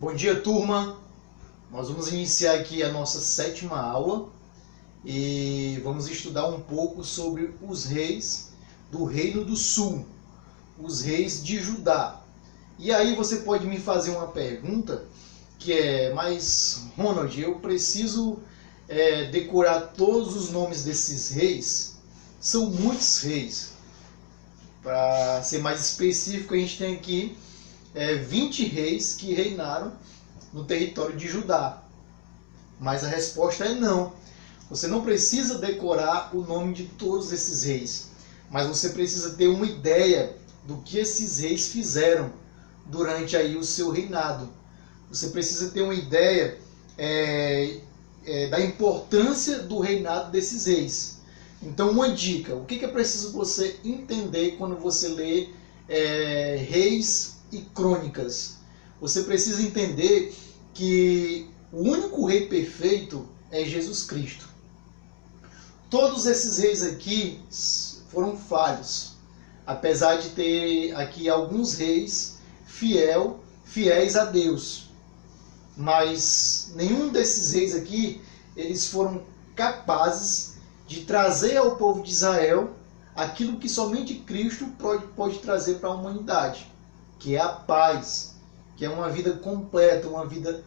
Bom dia, turma! Nós vamos iniciar aqui a nossa 7ª aula e vamos estudar um pouco sobre os reis do Reino do Sul, os reis de Judá. E aí você pode me fazer uma pergunta que é, mas Ronald, eu preciso decorar todos os nomes desses reis? São muitos reis. Para ser mais específico, a gente tem aqui 20 reis que reinaram no território de Judá. Mas a resposta é não. Você não precisa decorar o nome de todos esses reis, mas você precisa ter uma ideia do que esses reis fizeram durante aí o seu reinado. Você precisa ter uma ideia da importância do reinado desses reis. Então, uma dica: o que é preciso você entender quando você lê Reis e Crônicas? Você precisa entender que o único rei perfeito é Jesus Cristo. Todos esses reis aqui foram falhos, apesar de ter aqui alguns reis fiéis a Deus. Mas nenhum desses reis aqui, eles foram capazes de trazer ao povo de Israel aquilo que somente Cristo pode trazer para a humanidade, que é a paz, que é uma vida completa, uma vida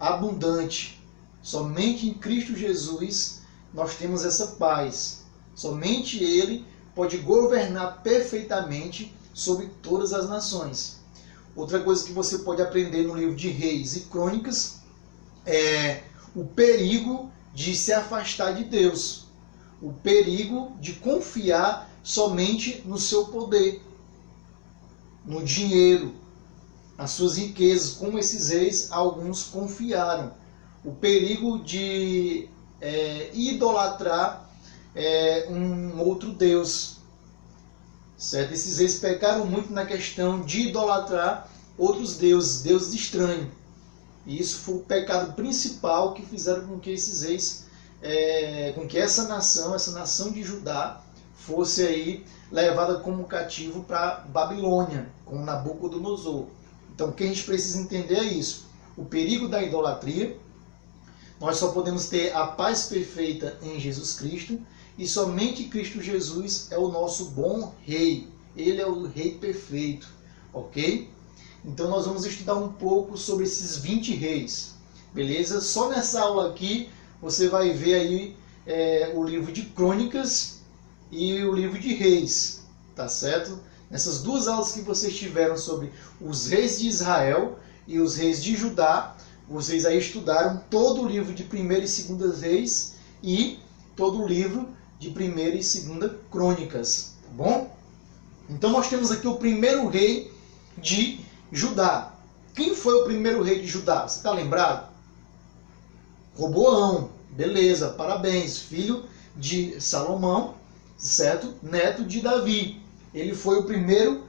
abundante. Somente em Cristo Jesus nós temos essa paz. Somente Ele pode governar perfeitamente sobre todas as nações. Outra coisa que você pode aprender no livro de Reis e Crônicas é o perigo de se afastar de Deus. O perigo de confiar somente no seu poder, no dinheiro, nas suas riquezas, como esses reis, alguns confiaram. O perigo de idolatrar um outro Deus. Certo? Esses reis pecaram muito na questão de idolatrar outros deuses estranhos. E isso foi o pecado principal que fizeram com que esses reis, com que essa nação de Judá, fosse aí levada como cativo para Babilônia, com Nabucodonosor. Então, o que a gente precisa entender é isso: o perigo da idolatria. Nós só podemos ter a paz perfeita em Jesus Cristo, e somente Cristo Jesus é o nosso bom rei. Ele é o rei perfeito, ok? Então nós vamos estudar um pouco sobre esses 20 reis, beleza? Só nessa aula aqui você vai ver aí o livro de Crônicas e o livro de Reis, tá certo? Nessas duas aulas que vocês tiveram sobre os reis de Israel e os reis de Judá, vocês aí estudaram todo o livro de 1ª e 2ª Reis e todo o livro de 1ª e 2ª Crônicas, tá bom? Então nós temos aqui o primeiro rei de Judá. Quem foi o primeiro rei de Judá? Você está lembrado? Roboão, beleza, parabéns, filho de Salomão, certo? Neto de Davi. Ele foi o primeiro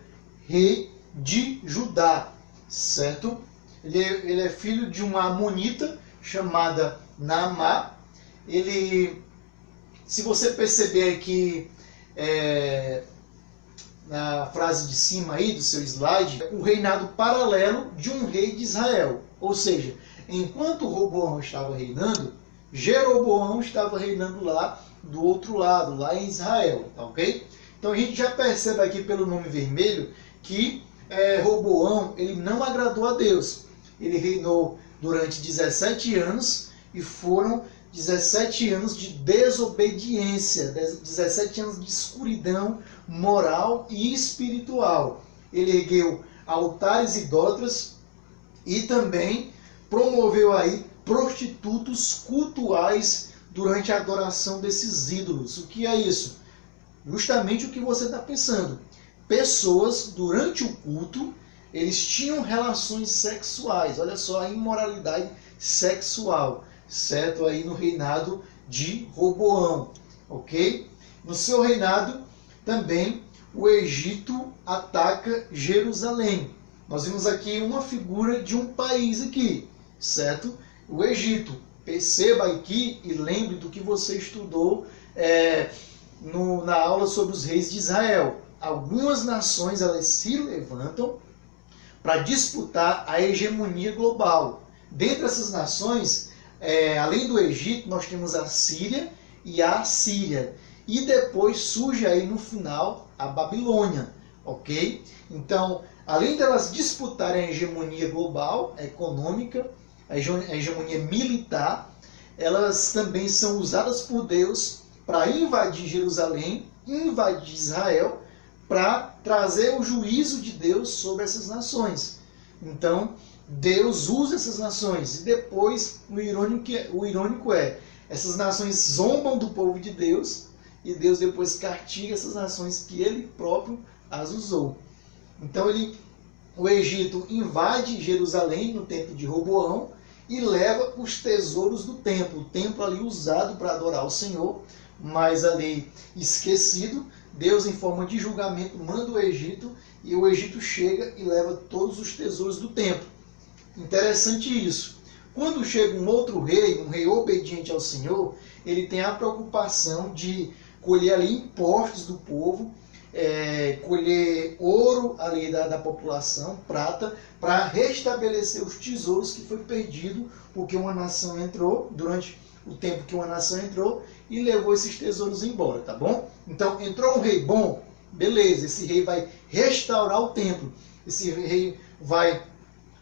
rei de Judá, certo? Ele é filho de uma amonita chamada Naamá. Se você perceber aqui na frase de cima aí do seu slide, o reinado paralelo de um rei de Israel. Ou seja, enquanto Roboão estava reinando, Jeroboão estava reinando lá do outro lado, lá em Israel, tá ok? Então a gente já percebe aqui pelo nome vermelho que Roboão, ele não agradou a Deus. Ele reinou durante 17 anos e foram 17 anos de desobediência, 17 anos de escuridão moral e espiritual. Ele ergueu altares idólatras e também promoveu aí prostitutos cultuais durante a adoração desses ídolos. O que é isso? Justamente o que você está pensando. Pessoas, durante o culto, eles tinham relações sexuais. Olha só a imoralidade sexual, certo? Aí no reinado de Roboão, ok? No seu reinado também o Egito ataca Jerusalém. Nós vimos aqui uma figura de um país aqui, certo? O Egito. Perceba aqui e lembre do que você estudou na aula sobre os reis de Israel. Algumas nações elas se levantam para disputar a hegemonia global. Dentre essas nações, além do Egito, nós temos a Síria e a Assíria. E depois surge aí no final a Babilônia, ok? Então, além delas disputarem a hegemonia global, econômica, a hegemonia militar, elas também são usadas por Deus para invadir Jerusalém, invadir Israel, para trazer o juízo de Deus sobre essas nações. Então, Deus usa essas nações. E depois, o irônico é, essas nações zombam do povo de Deus, e Deus depois castiga essas nações que ele próprio as usou. Então, o Egito invade Jerusalém no tempo de Roboão e leva os tesouros do templo. O templo ali usado para adorar o Senhor, mas ali esquecido. Deus, em forma de julgamento, manda o Egito, e o Egito chega e leva todos os tesouros do templo. Interessante isso. Quando chega um outro rei, um rei obediente ao Senhor, ele tem a preocupação de colher ali impostos do povo, colher ouro ali da população, prata, para restabelecer os tesouros que foi perdido porque uma nação entrou, durante o tempo que uma nação entrou, e levou esses tesouros embora, tá bom? Então, entrou um rei bom, beleza, esse rei vai restaurar o templo, esse rei vai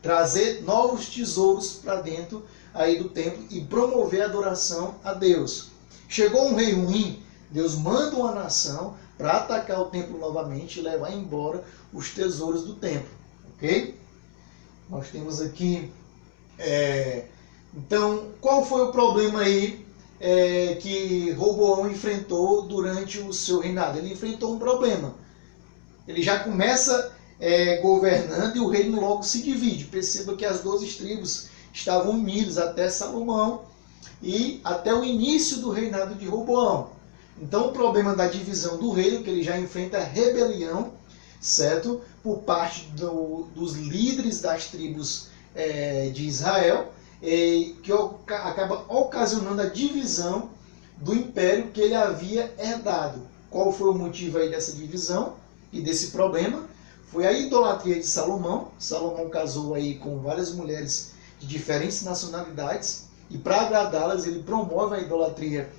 trazer novos tesouros para dentro aí do templo e promover a adoração a Deus. Chegou um rei ruim, Deus manda uma nação para atacar o templo novamente e levar embora os tesouros do templo, ok? Nós temos aqui, então, qual foi o problema aí que Roboão enfrentou durante o seu reinado? Ele enfrentou um problema. Ele já começa governando e o reino logo se divide. Perceba que as 12 tribos estavam unidas até Salomão e até o início do reinado de Roboão. Então, o problema da divisão do reino, que ele já enfrenta, é rebelião, certo? Por parte dos líderes das tribos de Israel, que acaba ocasionando a divisão do império que ele havia herdado. Qual foi o motivo aí dessa divisão e desse problema? Foi a idolatria de Salomão. Salomão casou aí com várias mulheres de diferentes nacionalidades, e para agradá-las ele promove a idolatria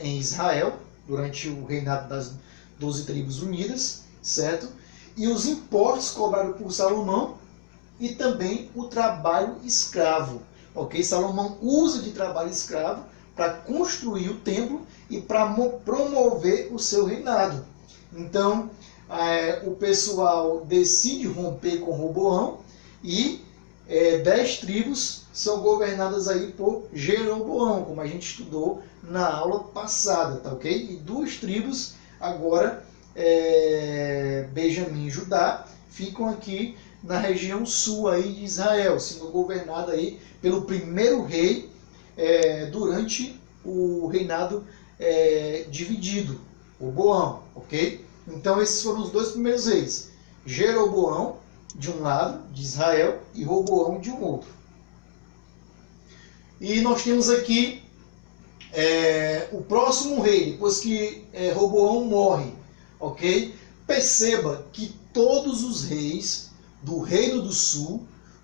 em Israel, durante o reinado das 12 tribos unidas, certo? E os impostos cobrados por Salomão e também o trabalho escravo, ok? Salomão usa de trabalho escravo para construir o templo e para promover o seu reinado. Então, o pessoal decide romper com Roboão e 10 tribos são governadas aí por Jeroboão, como a gente estudou na aula passada, tá ok? E 2 tribos agora, Benjamim e Judá, ficam aqui na região sul aí de Israel, sendo governada aí pelo primeiro rei durante o reinado dividido, Roboão, ok? Então esses foram os 2 primeiros reis, Jeroboão de um lado, de Israel, e Roboão de um outro. E nós temos aqui o próximo rei, depois que Roboão morre, ok? Perceba que todos os reis do Reino do Sul,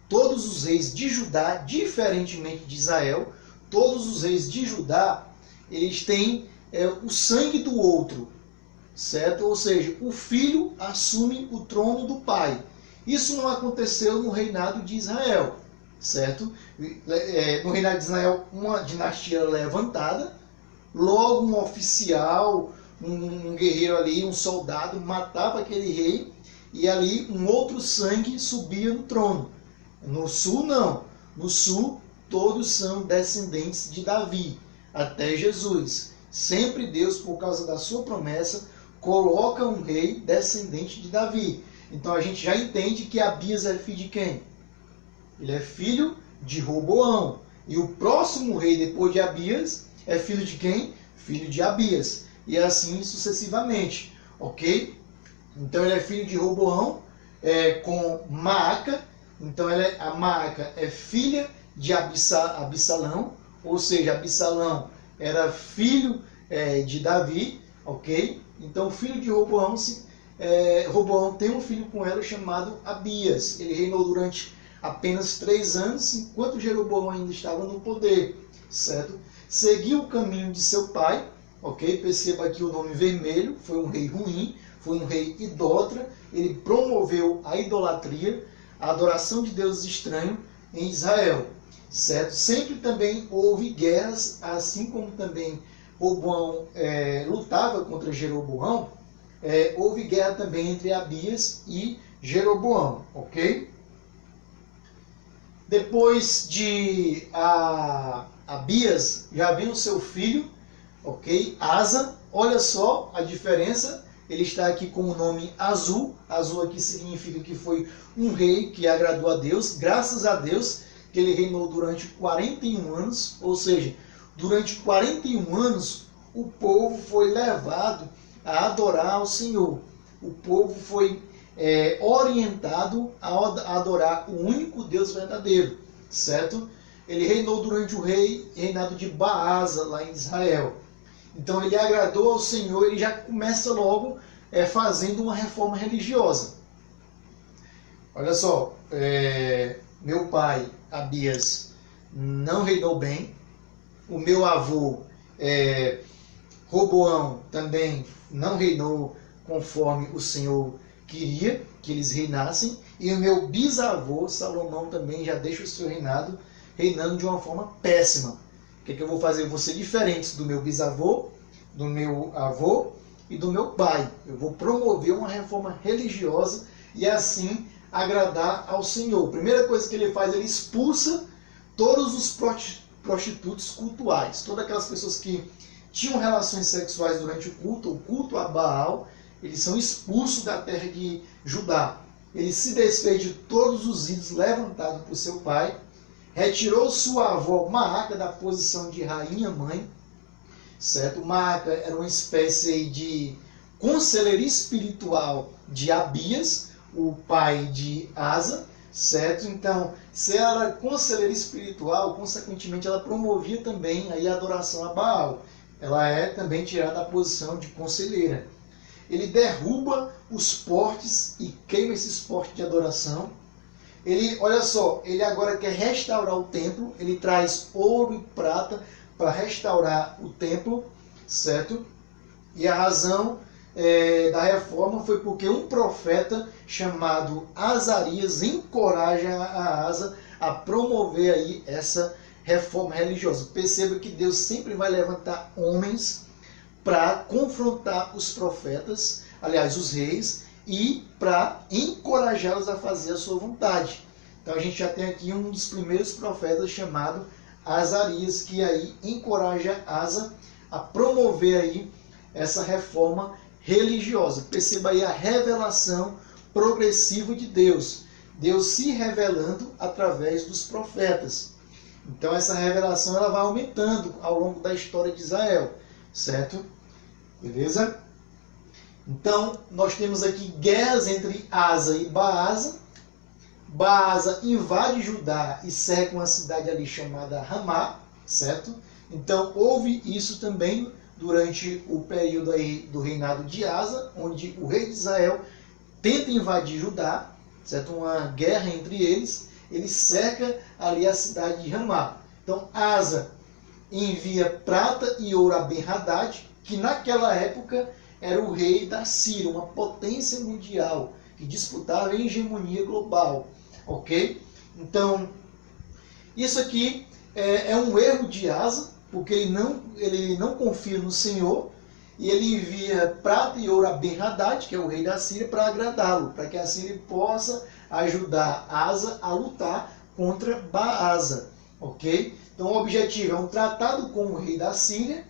todos os reis de Judá, diferentemente de Israel, todos os reis de Judá, eles têm o sangue do outro, certo? Ou seja, o filho assume o trono do pai. Isso não aconteceu no reinado de Israel, certo? No reinado de Israel, uma dinastia levantada, logo um oficial, um guerreiro ali, um soldado, matava aquele rei, e ali um outro sangue subia no trono. No sul, não. No sul, todos são descendentes de Davi, até Jesus. Sempre Deus, por causa da sua promessa, coloca um rei descendente de Davi. Então a gente já entende que Abias é filho de quem? Ele é filho de Roboão. E o próximo rei depois de Abias é filho de quem? Filho de Abias. E assim sucessivamente, ok? Então ele é filho de Roboão com Maaca. Então a Maaca é filha de Absalão, ou seja, Absalão era filho de Davi, ok? Então o filho de Roboão Roboão tem um filho com ela chamado Abias. Ele reinou durante apenas 3 anos, enquanto Jeroboão ainda estava no poder, certo? Seguiu o caminho de seu pai, ok? Perceba aqui o nome vermelho, foi um rei ruim, foi um rei idólatra, ele promoveu a idolatria, a adoração de deuses estranhos em Israel, certo? Sempre também houve guerras, assim como também Roboão lutava contra Jeroboão, houve guerra também entre Abias e Jeroboão, ok? Depois de Abias, já vem o seu filho, ok? Asa. Olha só a diferença. Ele está aqui com o nome Azul. Azul aqui significa que foi um rei que agradou a Deus. Graças a Deus que ele reinou durante 41 anos. Ou seja, durante 41 anos o povo foi levado a adorar ao Senhor. O povo foi orientado a adorar o único Deus verdadeiro, certo? Ele reinou durante o reinado de Baasa, lá em Israel. Então ele agradou ao Senhor, ele já começa logo fazendo uma reforma religiosa. Olha só, meu pai, Abias, não reinou bem. O meu avô, Roboão, também não reinou conforme o Senhor queria que eles reinassem. E o meu bisavô, Salomão, também já deixa o seu reinado reinando de uma forma péssima. O que eu vou fazer? Eu vou ser diferente do meu bisavô, do meu avô e do meu pai. Eu vou promover uma reforma religiosa e assim agradar ao Senhor. A primeira coisa que ele faz, ele expulsa todos os prostitutos cultuais. Todas aquelas pessoas que tinham relações sexuais durante o culto a Baal, eles são expulsos da terra de Judá. Ele se desfez de todos os ídolos levantados por seu pai, retirou sua avó Maaca da posição de rainha-mãe, certo? Maaca era uma espécie de conselheiro espiritual de Abias, o pai de Asa, certo? Então, se ela era conselheira espiritual, consequentemente ela promovia também aí a adoração a Baal. Ela é também tirada da posição de conselheira. Ele derruba os postes e queima esses postes de adoração. Ele, olha só, ele agora quer restaurar o templo, ele traz ouro e prata para restaurar o templo, certo? E a razão da reforma foi porque um profeta chamado Azarias encoraja a Asa a promover aí essa reforma religiosa. Perceba que Deus sempre vai levantar homens para confrontar os profetas, aliás, os reis, e para encorajá-los a fazer a sua vontade. Então a gente já tem aqui um dos primeiros profetas chamado Azarias, que aí encoraja Asa a promover aí essa reforma religiosa. Perceba aí a revelação progressiva de Deus. Deus se revelando através dos profetas. Então essa revelação ela vai aumentando ao longo da história de Israel, certo? Beleza? Então nós temos aqui guerras entre Asa e Baasa. Baasa invade Judá e cerca uma cidade ali chamada Ramá, certo? Então houve isso também durante o período aí do reinado de Asa, onde o rei de Israel tenta invadir Judá, certo? Uma guerra entre eles. Ele cerca ali a cidade de Ramá. Então Asa envia prata e ouro a Ben-Hadad, que naquela época era o rei da Síria, uma potência mundial que disputava a hegemonia global, ok? Então isso aqui é um erro de Asa, porque ele não confia no Senhor, e ele envia prata e ouro a Ben-Hadad, que é o rei da Síria, para agradá-lo, para que a Síria possa ajudar Asa a lutar contra Baasa, ok? Então o objetivo é um tratado com o rei da Síria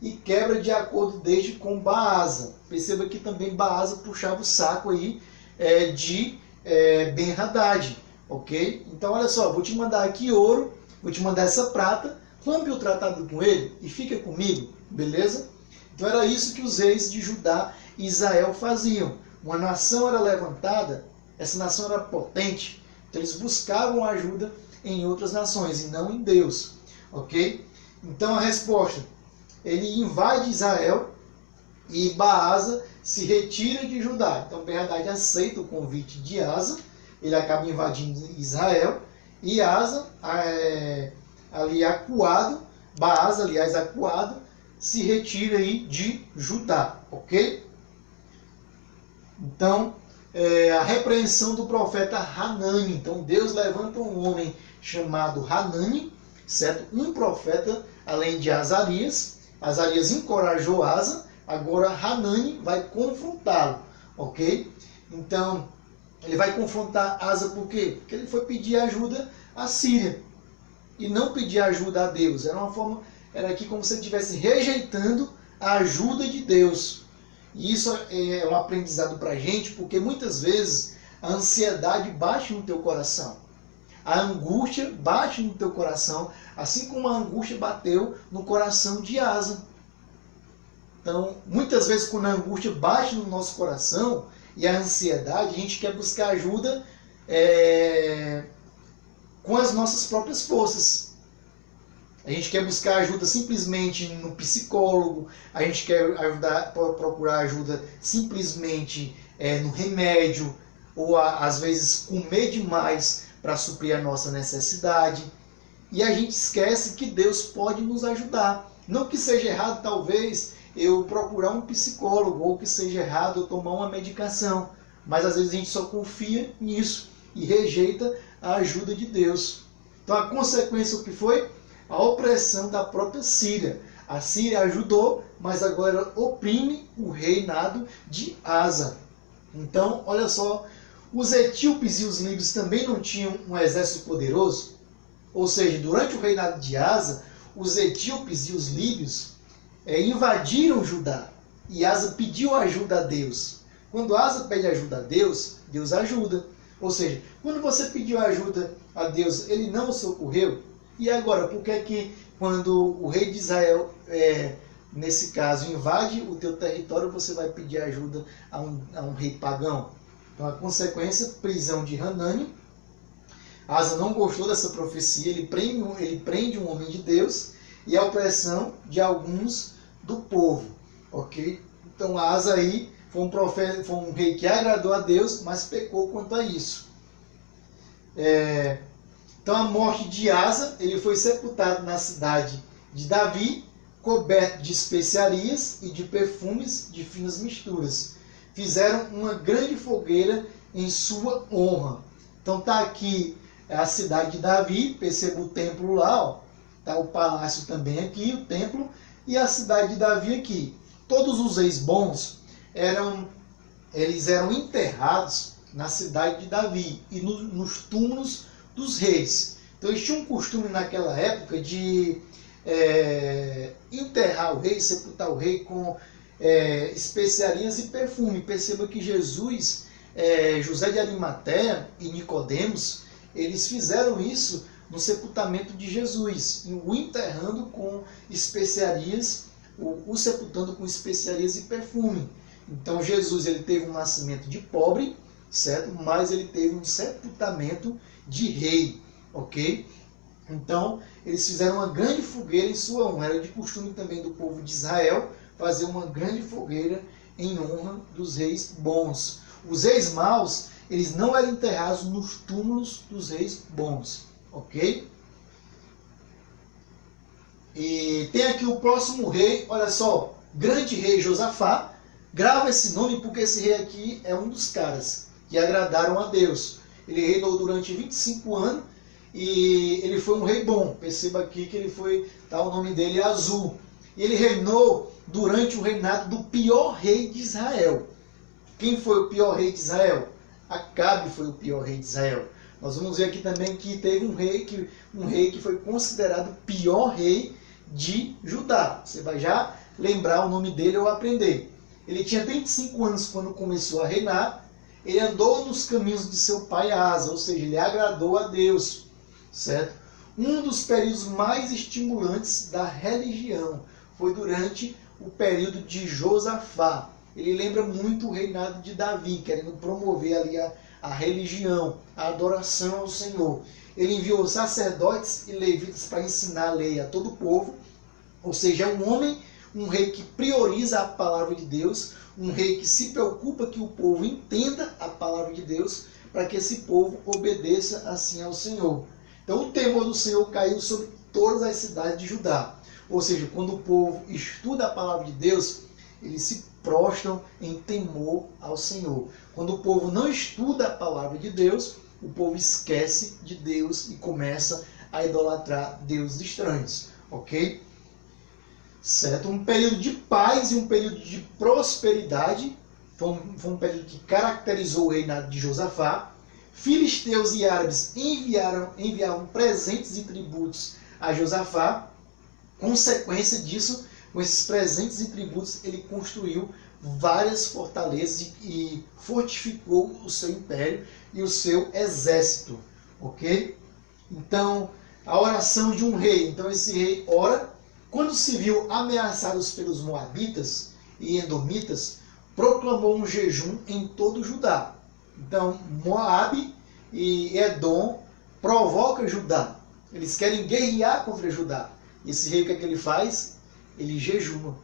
e quebra de acordo desde com Baasa. Perceba que também Baasa puxava o saco aí de Ben-Hadad, ok? Então olha só, vou te mandar aqui ouro, vou te mandar essa prata, rompe o tratado com ele e fica comigo, beleza? Então era isso que os reis de Judá e Israel faziam. Uma nação era levantada, essa nação era potente, então eles buscavam ajuda em outras nações e não em Deus, ok? Então a resposta, ele invade Israel, e Baasa se retira de Judá. Então Ben-Hadad aceita o convite de Asa, ele acaba invadindo Israel, e Asa, ali acuado, Baasa, aliás, acuado, se retira aí de Judá, ok? Então, a repreensão do profeta Hanani. Então Deus levanta um homem chamado Hanani, certo? Um profeta, além de Azarias. Azarias encorajou Asa, agora Hanani vai confrontá-lo, ok? Então, ele vai confrontar Asa por quê? Porque ele foi pedir ajuda à Síria e não pedir ajuda a Deus. Era aqui como se ele estivesse rejeitando a ajuda de Deus. E isso é um aprendizado para a gente, porque muitas vezes a ansiedade bate no teu coração. A angústia bate no teu coração, assim como a angústia bateu no coração de Asa. Então, muitas vezes quando a angústia bate no nosso coração e a ansiedade, a gente quer buscar ajuda com as nossas próprias forças. A gente quer buscar ajuda simplesmente no psicólogo, a gente quer procurar ajuda simplesmente no remédio, ou às vezes comer demais para suprir a nossa necessidade. E a gente esquece que Deus pode nos ajudar. Não que seja errado, talvez, eu procurar um psicólogo, ou que seja errado eu tomar uma medicação, mas às vezes a gente só confia nisso e rejeita a ajuda de Deus. Então a consequência o que foi? A opressão da própria Síria. A Síria ajudou, mas agora oprime o reinado de Asa. Então, olha só, os etíopes e os líbios também não tinham um exército poderoso? Ou seja, durante o reinado de Asa, os etíopes e os líbios invadiram Judá. E Asa pediu ajuda a Deus. Quando Asa pede ajuda a Deus, Deus ajuda. Ou seja, quando você pediu ajuda a Deus, ele não o socorreu? E agora, por que é que quando o rei de Israel, nesse caso, invade o teu território, você vai pedir ajuda a um rei pagão? Então, a consequência, prisão de Hanani. Asa não gostou dessa profecia, ele prende um homem de Deus e a opressão de alguns do povo, ok? Então, Asa aí foi um rei que agradou a Deus, mas pecou quanto a isso. Então, a morte de Asa, ele foi sepultado na cidade de Davi, coberto de especiarias e de perfumes de finas misturas. Fizeram uma grande fogueira em sua honra. Então, está aqui a cidade de Davi, perceba o templo lá, está o palácio também aqui, o templo, e a cidade de Davi aqui. Todos os reis bons eles eram enterrados na cidade de Davi e nos túmulos dos reis. Então eles tinham um costume naquela época de enterrar o rei, sepultar o rei com especiarias e perfume. Perceba que Jesus, José de Arimateia e Nicodemos, eles fizeram isso no sepultamento de Jesus, o enterrando com especiarias, o sepultando com especiarias e perfume. Então Jesus, ele teve um nascimento de pobre, certo? Mas ele teve um sepultamento de rei, ok? Então eles fizeram uma grande fogueira em sua honra. Era de costume também do povo de Israel fazer uma grande fogueira em honra dos reis bons. Os reis maus, eles não eram enterrados nos túmulos dos reis bons, ok? E tem aqui o próximo rei, olha só, grande rei Josafá. Grava esse nome porque esse rei aqui é um dos caras que agradaram a Deus. Ele reinou durante 25 anos e ele foi um rei bom. Perceba aqui que ele foi, tá, o nome dele é Azul. E ele reinou durante o reinado do pior rei de Israel. Quem foi o pior rei de Israel? Acabe foi o pior rei de Israel. Nós vamos ver aqui também que teve um rei que foi considerado o pior rei de Judá. Você vai já lembrar o nome dele ou aprender. Ele tinha 35 anos quando começou a reinar. Ele andou nos caminhos de seu pai Asa, ou seja, ele agradou a Deus, certo? Um dos períodos mais estimulantes da religião foi durante o período de Josafá. Ele lembra muito o reinado de Davi, querendo promover ali a religião, a adoração ao Senhor. Ele enviou sacerdotes e levitas para ensinar a lei a todo o povo, ou seja, é um homem um rei que prioriza a palavra de Deus, um rei que se preocupa que o povo entenda a palavra de Deus, para que esse povo obedeça assim ao Senhor. Então o temor do Senhor caiu sobre todas as cidades de Judá. Ou seja, quando o povo estuda a palavra de Deus, eles se prostram em temor ao Senhor. Quando o povo não estuda a palavra de Deus, o povo esquece de Deus e começa a idolatrar deuses estranhos. Ok? Certo? Um período de paz e um período de prosperidade. Foi um período que caracterizou o reinado de Josafá. Filisteus e árabes enviavam presentes e tributos a Josafá. Consequência disso, com esses presentes e tributos, ele construiu várias fortalezas e fortificou o seu império e o seu exército. Ok? Então, a oração de um rei. Então, esse rei ora. Quando se viu ameaçados pelos moabitas e edomitas, proclamou um jejum em todo Judá. Então, Moabe e Edom provocam Judá. Eles querem guerrear contra Judá. Esse rei, o que é que ele faz? Ele jejuma.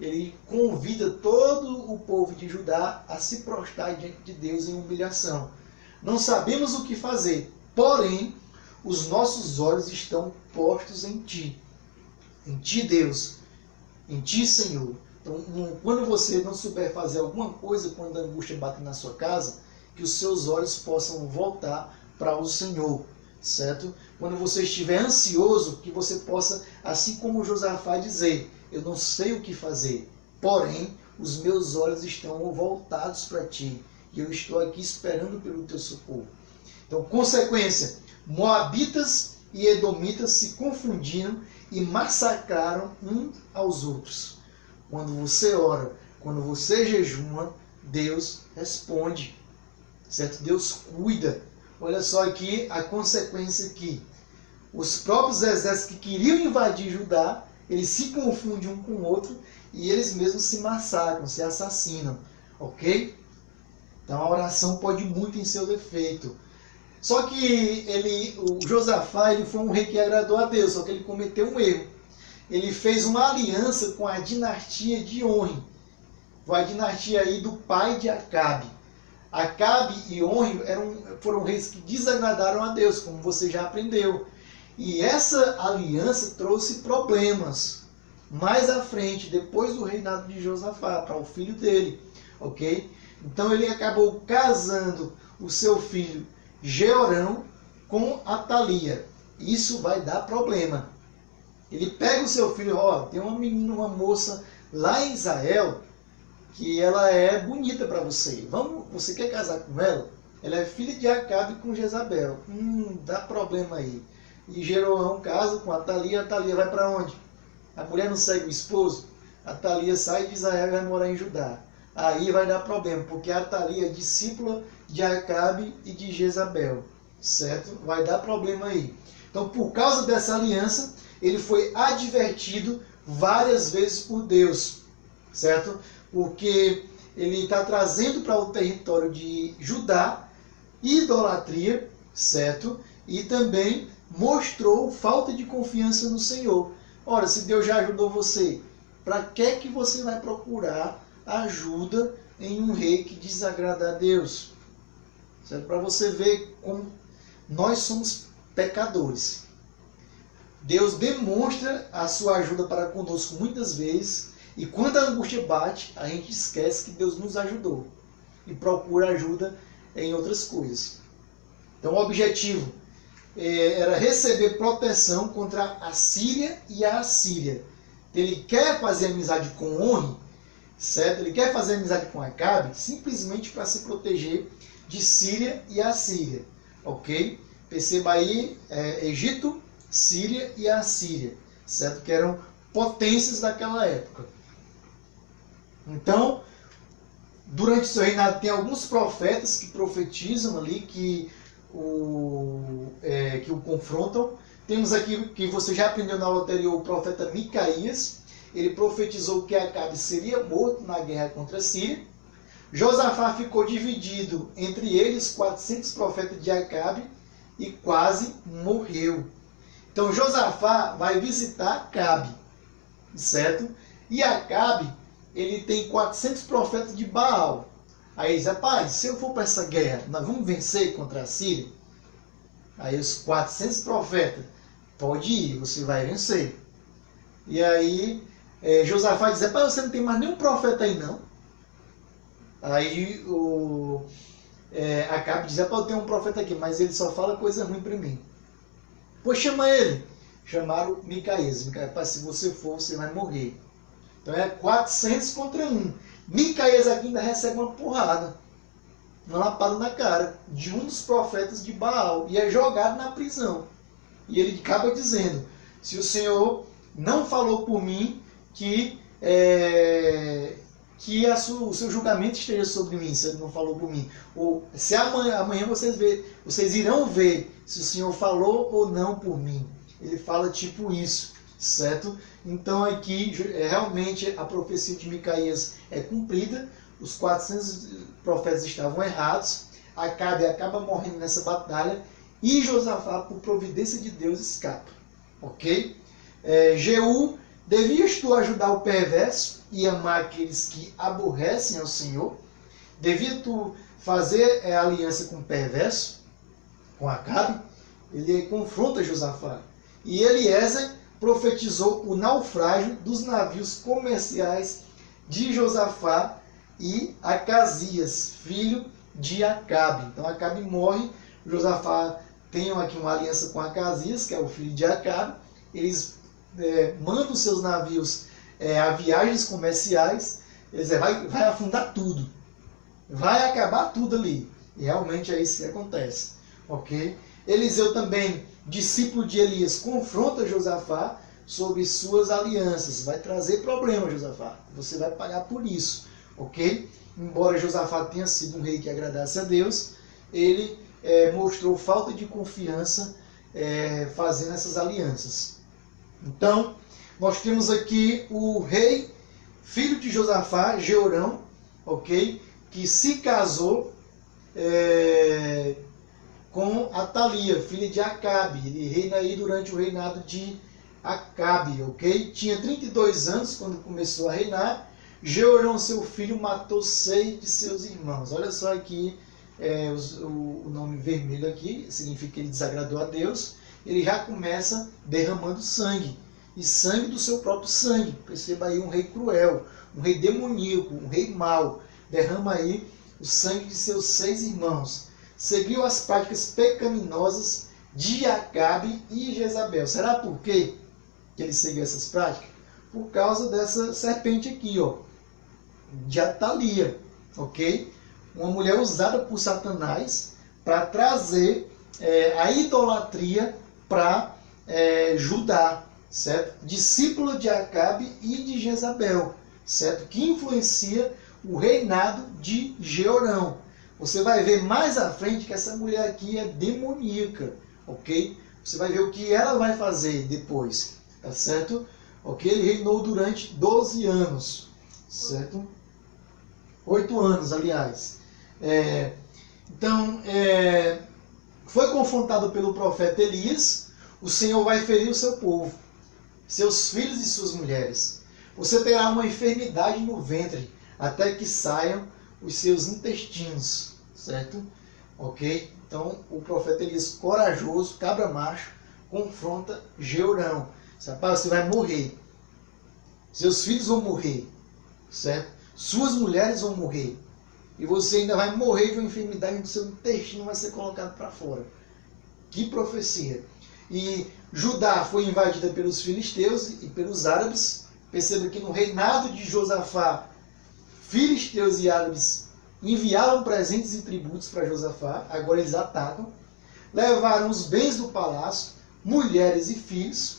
Ele convida todo o povo de Judá a se prostrar diante de Deus em humilhação. Não sabemos o que fazer, porém, os nossos olhos estão postos em Ti. Em Ti, Deus. Em Ti, Senhor. Então, quando você não souber fazer alguma coisa, quando a angústia bate na sua casa, que os seus olhos possam voltar para o Senhor, certo? Quando você estiver ansioso, que você possa, assim como Josafá, dizer: eu não sei o que fazer, porém, os meus olhos estão voltados para Ti, e eu estou aqui esperando pelo Teu socorro. Então, consequência, moabitas e edomitas se confundiram e massacraram uns aos outros. Quando você ora, quando você jejuma, Deus responde, certo? Deus cuida. Olha só aqui a consequência aqui. Os próprios exércitos que queriam invadir Judá, eles se confundem um com o outro e eles mesmos se massacram, se assassinam. Ok? Então a oração pode muito em seu defeito. Só que o Josafá foi um rei que agradou a Deus, só que ele cometeu um erro. Ele fez uma aliança com a dinastia de Onri. Foi a dinastia aí do pai de Acabe. Acabe e Onri foram reis que desagradaram a Deus, como você já aprendeu. E essa aliança trouxe problemas mais à frente, depois do reinado de Josafá, para o filho dele. Ok? Então ele acabou casando o seu filho Jeorão com Atalia. Isso vai dar problema. Ele pega o seu filho, tem uma menina, uma moça lá em Israel, que ela é bonita para você. Você quer casar com ela? Ela é filha de Acabe com Jezabel. Dá problema aí. E Jeroão casa com Atalia. Atalia vai para onde? A mulher não segue o esposo? Atalia sai de Israel e vai morar em Judá. Aí vai dar problema, porque Atalia é discípula de Acabe e de Jezabel. Certo? Vai dar problema aí. Então, por causa dessa aliança, ele foi advertido várias vezes por Deus. Certo? Porque ele está trazendo para o território de Judá idolatria, certo? E também mostrou falta de confiança no Senhor. Ora, se Deus já ajudou você, para que você vai procurar ajuda em um rei que desagrada a Deus? Certo? Para você ver como nós somos pecadores. Deus demonstra a sua ajuda para conosco muitas vezes, e quando a angústia bate, a gente esquece que Deus nos ajudou e procura ajuda em outras coisas. Então o objetivo era receber proteção contra a Síria e a Assíria. Ele quer fazer amizade com Onri, certo? Ele quer fazer amizade com Acabe simplesmente para se proteger de Síria e Assíria. Ok? Perceba aí, Egito, Síria e Assíria, certo? Que eram potências daquela época. Então, durante o seu reinado tem alguns profetas que profetizam ali, que o confrontam. Temos aqui, que você já aprendeu na aula anterior, o profeta Micaías. Ele profetizou que Acabe seria morto na guerra contra a Síria. Josafá ficou dividido entre eles, 400 profetas de Acabe, e quase morreu. Então Josafá vai visitar Acabe, certo? E Acabe, ele tem 400 profetas de Baal. Aí ele diz, rapaz, se eu for para essa guerra, nós vamos vencer contra a Síria? Aí os 400 profetas, pode ir, você vai vencer. E aí Josafá diz, rapaz, você não tem mais nenhum profeta aí não? Aí Acabe diz, rapaz, eu tenho um profeta aqui, mas ele só fala coisa ruim para mim. Pois chama ele. Chamaram Micaías. Rapaz, se você for, você vai morrer. Então é 400 contra 1. Micaías aqui ainda recebe uma porrada, uma lapada na cara, de um dos profetas de Baal, e é jogado na prisão. E ele acaba dizendo, se o Senhor não falou por mim, que o seu julgamento esteja sobre mim, se ele não falou por mim. Ou se amanhã vocês irão ver se o Senhor falou ou não por mim. Ele fala tipo isso, certo? Então aqui realmente a profecia de Micaías é cumprida, os 400 profetas estavam errados, Acabe acaba morrendo nessa batalha e Josafá, por providência de Deus, escapa. Ok? Jeú, devias tu ajudar o perverso e amar aqueles que aborrecem ao Senhor? Devia tu fazer aliança com o perverso, com Acabe? Ele confronta Josafá. E Eliezer profetizou o naufrágio dos navios comerciais de Josafá e Acasias, filho de Acabe. Então Acabe morre, Josafá tem aqui uma aliança com Acasias, que é o filho de Acabe. Eles mandam seus navios a viagens comerciais, eles vai afundar tudo, vai acabar tudo ali. E realmente é isso que acontece. Ok? Eliseu também, discípulo de Elias, confronta Josafá sobre suas alianças. Vai trazer problema, Josafá. Você vai pagar por isso. Ok? Embora Josafá tenha sido um rei que agradasse a Deus, ele mostrou falta de confiança fazendo essas alianças. Então, nós temos aqui o rei, filho de Josafá, Jeorão, ok? Que se casou com Atalia, filha de Acabe. Ele reina aí durante o reinado de Acabe, ok? Tinha 32 anos quando começou a reinar. Jeorão, seu filho, matou 6 de seus irmãos. Olha só aqui o nome vermelho aqui, significa que ele desagradou a Deus. Ele já começa derramando sangue, e sangue do seu próprio sangue. Perceba aí, um rei cruel, um rei demoníaco, um rei mau, derrama aí o sangue de seus 6 irmãos. Seguiu as práticas pecaminosas de Acabe e Jezabel. Será por quê que ele seguiu essas práticas? Por causa dessa serpente aqui, ó, de Atalia, ok? Uma mulher usada por Satanás para trazer a idolatria para Judá, certo? Discípula de Acabe e de Jezabel, certo? Que influencia o reinado de Jeorão. Você vai ver mais à frente que essa mulher aqui é demoníaca, ok? Você vai ver o que ela vai fazer depois, tá certo? Ok? Ele reinou durante 12 anos, certo? 8 anos, aliás. Então, foi confrontado pelo profeta Elias. O Senhor vai ferir o seu povo, seus filhos e suas mulheres. Você terá uma enfermidade no ventre, até que saiam os seus intestinos, certo? Ok? Então, o profeta Elias, corajoso, cabra macho, confronta Jeorão. Rapaz, você vai morrer. Seus filhos vão morrer, certo? Suas mulheres vão morrer. E você ainda vai morrer de uma enfermidade do seu intestino, vai ser colocado para fora. Que profecia! E Judá foi invadida pelos filisteus e pelos árabes. Perceba que no reinado de Josafá, filisteus e árabes enviaram presentes e tributos para Josafá. Agora eles atacam. Levaram os bens do palácio, mulheres e filhos,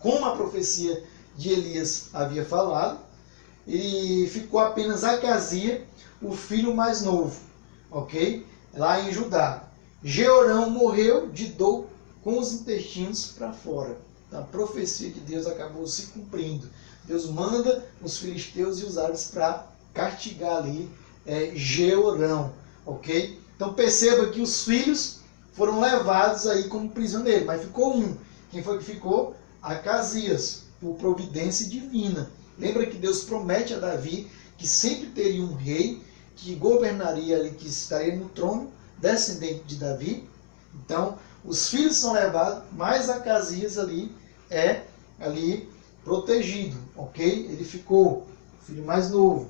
como a profecia de Elias havia falado. E ficou apenas Acasias, o filho mais novo, ok? Lá em Judá. Jeorão morreu de dor com os intestinos para fora. A profecia de Deus acabou se cumprindo. Deus manda os filisteus e os árabes para castigar ali Jeorão, ok? Então perceba que os filhos foram levados aí como prisioneiros, mas ficou um. Quem foi que ficou? Acasias, por providência divina, Lembra que Deus promete a Davi que sempre teria um rei que governaria ali, que estaria no trono, descendente de Davi. Então, os filhos são levados, mas Acasias ali é protegido, ok? Ele ficou o filho mais novo.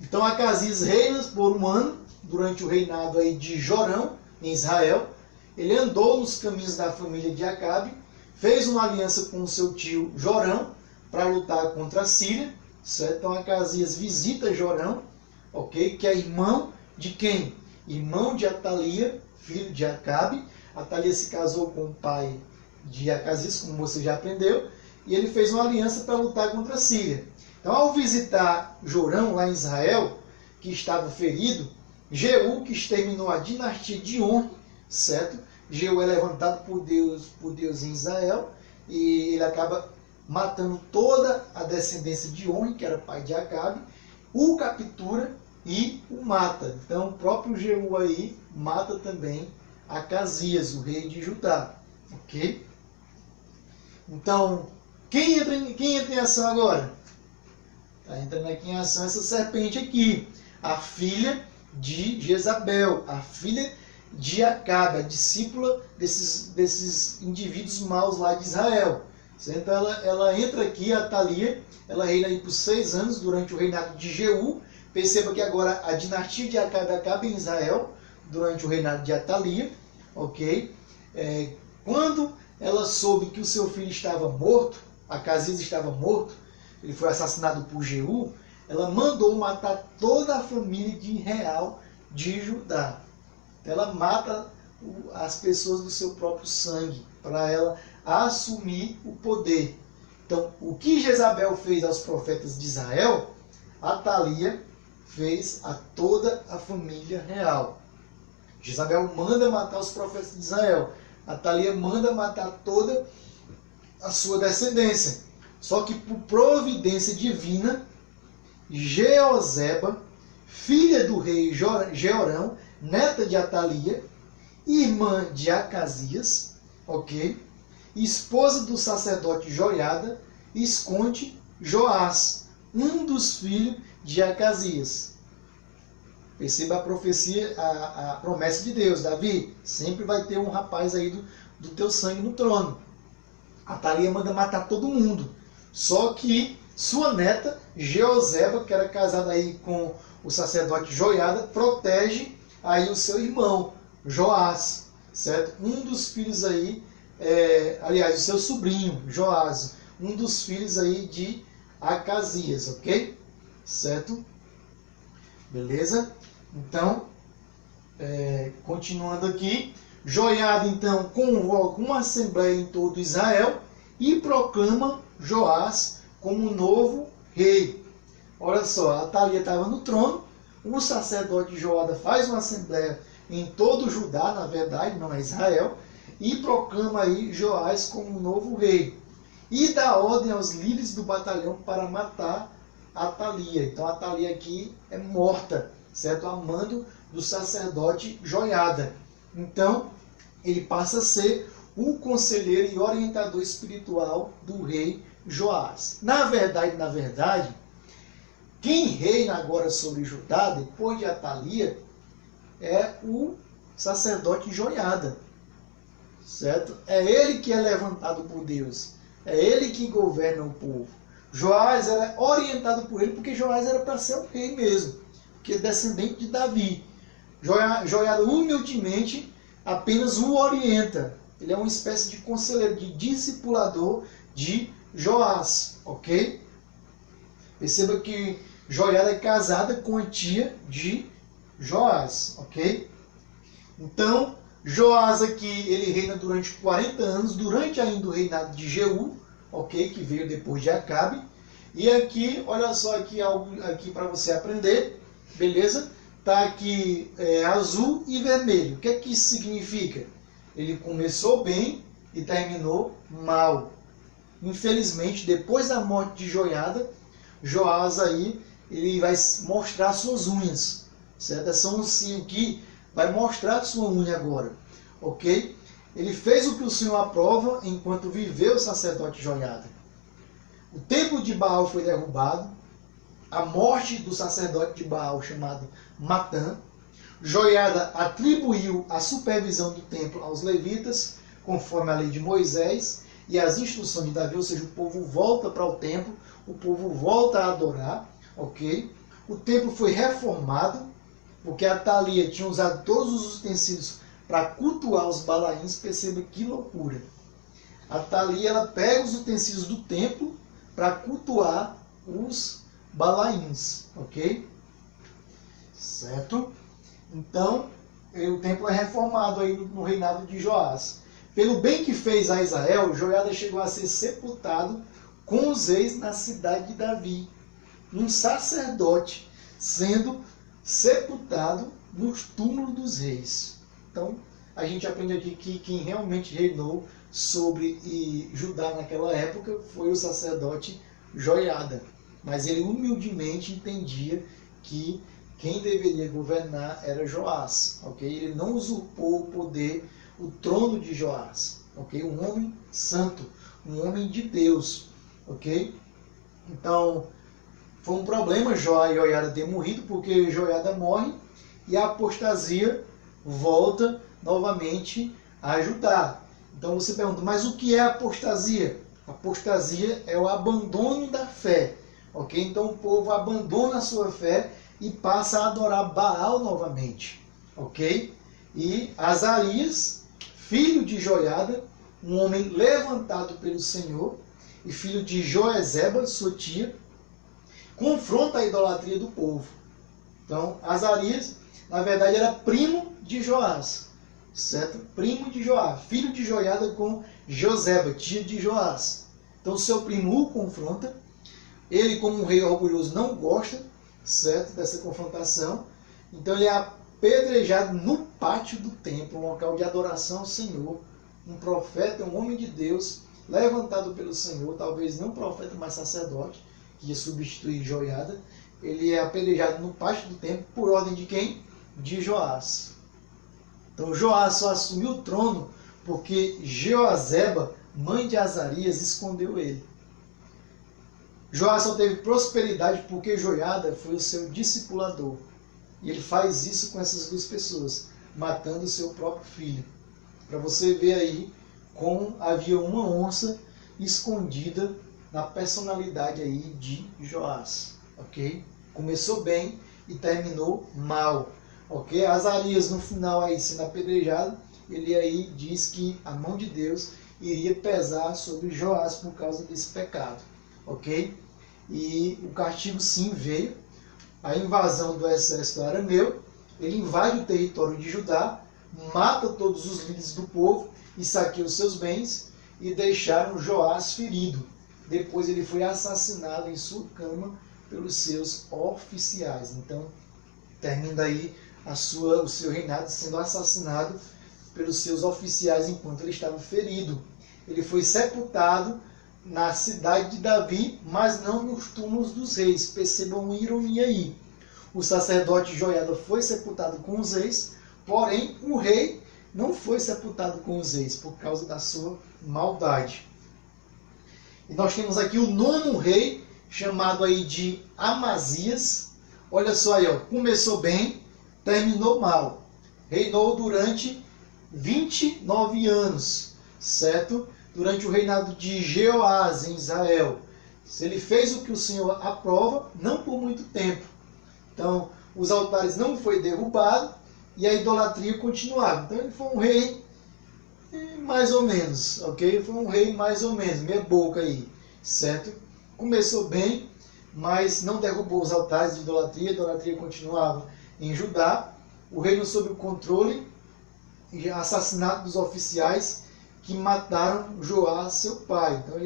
Então, Acasias reina por um ano, durante o reinado aí de Jorão, em Israel. Ele andou nos caminhos da família de Acabe, fez uma aliança com o seu tio Jorão para lutar contra a Síria, certo? Então, Acasias visita Jorão, ok? Que é irmão de quem? Irmão de Atalia, filho de Acabe. Atalia se casou com o pai de Acasias, como você já aprendeu, e ele fez uma aliança para lutar contra a Síria. Então, ao visitar Jorão lá em Israel, que estava ferido, Jeú, que exterminou a dinastia de On, certo? Jeú é levantado por Deus em Israel, e ele acaba matando toda a descendência de On, que era pai de Acabe, o captura e o mata. Então, o próprio Jeú aí mata também Acasias, o rei de Judá. Ok? Então, quem entra em ação agora? Está entrando aqui em ação essa serpente aqui, a filha de Jezabel, a filha de Acabe, a discípula desses indivíduos maus lá de Israel. Então ela entra aqui, a Atalia, ela reina aí por 6 anos durante o reinado de Jeú. Perceba que agora a dinastia de Acabe acaba em Israel, durante o reinado de Atalia, ok? Quando ela soube que o seu filho estava morto, Acasias estava morto, ele foi assassinado por Jeú, ela mandou matar toda a família real de Judá. Ela mata as pessoas do seu próprio sangue, para ela assumir o poder. Então, o que Jezabel fez aos profetas de Israel, Atalia fez a toda a família real. Jezabel manda matar os profetas de Israel. Atalia manda matar toda a sua descendência. Só que por providência divina, Jeozeba, filha do rei Jeorão, neta de Atalia, irmã de Acasias, ok? Esposa do sacerdote Joiada, esconde Joás, um dos filhos de Acasias. Perceba a profecia, a promessa de Deus. Davi, sempre vai ter um rapaz aí do teu sangue no trono. Atalia manda matar todo mundo. Só que sua neta, Jeozeba, que era casada aí com o sacerdote Joiada, protege aí o seu irmão, Joás, certo? Um dos filhos aí, aliás, o seu sobrinho, Joás, um dos filhos aí de Acasias, ok? Certo? Beleza? Então, continuando aqui, Joiada então convoca uma assembleia em todo Israel e proclama Joás como novo rei. Olha só, a Atalia estava no trono, o sacerdote Joiada faz uma assembleia em todo o Judá, na verdade, não é Israel, e proclama aí Joás como novo rei. E dá ordem aos líderes do batalhão para matar Atalia. Então a Atalia aqui é morta, certo? A mando do sacerdote Joiada. Então ele passa a ser o conselheiro e orientador espiritual do rei Joás. Na verdade, quem reina agora sobre Judá, depois de Atalia, é o sacerdote Joiada, certo? É ele que é levantado por Deus, é ele que governa o povo. Joás era orientado por ele, porque Joás era para ser o rei mesmo, porque é descendente de Davi. Joiada humildemente apenas o orienta. Ele é uma espécie de conselheiro, de discipulador de Joás, ok? Perceba que Joiada é casada com a tia de Joás, ok? Então, Joás aqui, ele reina durante 40 anos, durante ainda o reinado de Jeú, ok? Que veio depois de Acabe. E aqui, olha só aqui algo aqui para você aprender, beleza? Tá aqui azul e vermelho. O que é que isso significa? Ele começou bem e terminou mal. Infelizmente, depois da morte de Joiada, Joás aí, ele vai mostrar suas unhas, certo? Essa oncinha aqui vai mostrar sua unha agora, ok? Ele fez o que o Senhor aprova enquanto viveu o sacerdote Joiada. O templo de Baal foi derrubado, a morte do sacerdote de Baal chamado Matã. Joiada atribuiu a supervisão do templo aos levitas, conforme a lei de Moisés e as instruções de Davi, ou seja, o povo volta para o templo, o povo volta a adorar, ok? O templo foi reformado, porque a Thalia tinha usado todos os utensílios para cultuar os balaíns. Perceba que loucura. A Thalia, ela pega os utensílios do templo para cultuar os balaíns, ok? Certo? Então, o templo é reformado aí no reinado de Joás. Pelo bem que fez a Israel, Joiada chegou a ser sepultado com os reis na cidade de Davi. Um sacerdote sendo sepultado nos túmulos dos reis. Então, a gente aprende aqui que quem realmente reinou sobre Judá naquela época foi o sacerdote Joiada. Mas ele humildemente entendia que quem deveria governar era Joás, ok? Ele não usurpou o poder, o trono de Joás, ok? Um homem santo, um homem de Deus, ok? Então, foi um problema Joiada ter morrido, porque Joiada morre e a apostasia volta novamente a Judá. Então você pergunta, mas o que é apostasia? Apostasia é o abandono da fé, ok? Então o povo abandona a sua fé e passa a adorar Baal novamente, ok? E Azarias, filho de Joiada, um homem levantado pelo Senhor, e filho de Joezeba, sua tia, confronta a idolatria do povo. Então, Azarias, na verdade, era primo de Joás, certo? Primo de Joás, filho de Joiada com Joseba, tia de Joás. Então, seu primo o confronta. Ele, como um rei orgulhoso, não gosta, certo, dessa confrontação. Então, ele é apedrejado no pátio do templo, um local de adoração ao Senhor. Um profeta, um homem de Deus, levantado pelo Senhor, talvez não profeta, mas sacerdote, que ia substituir Joiada. Ele é apedrejado no pátio do templo por ordem de quem? De Joás. Então Joás só assumiu o trono porque Jeozeba, mãe de Azarias, escondeu ele. Joás só teve prosperidade porque Joiada foi o seu discipulador. E ele faz isso com essas duas pessoas, matando o seu próprio filho. Para você ver aí como havia uma onça escondida na personalidade aí de Joás, ok? Começou bem e terminou mal, ok? Azarias, no final aí sendo apedrejado, ele aí diz que a mão de Deus iria pesar sobre Joás por causa desse pecado, ok? E o castigo sim veio, a invasão do exército arameu, ele invade o território de Judá, mata todos os líderes do povo e saqueia os seus bens e deixaram Joás ferido. Depois ele foi assassinado em sua cama pelos seus oficiais. Então, termina aí o seu reinado sendo assassinado pelos seus oficiais enquanto ele estava ferido. Ele foi sepultado na cidade de Davi, mas não nos túmulos dos reis. Percebam uma ironia aí. O sacerdote Joiada foi sepultado com os reis, porém o rei não foi sepultado com os reis por causa da sua maldade. E nós temos aqui o nono rei, chamado aí de Amazias. Olha só aí, ó, começou bem, terminou mal. Reinou durante 29 anos, certo? Durante o reinado de Jeoás em Israel. Ele fez o que o Senhor aprova, não por muito tempo. Então, os altares não foi derrubado e a idolatria continuava. Então, ele foi um rei mais ou menos, ok? Foi um rei mais ou menos, meia boca aí, certo? Começou bem, mas não derrubou os altares de idolatria, a idolatria continuava em Judá. O reino sob o controle e assassinato dos oficiais que mataram Joás, seu pai. Então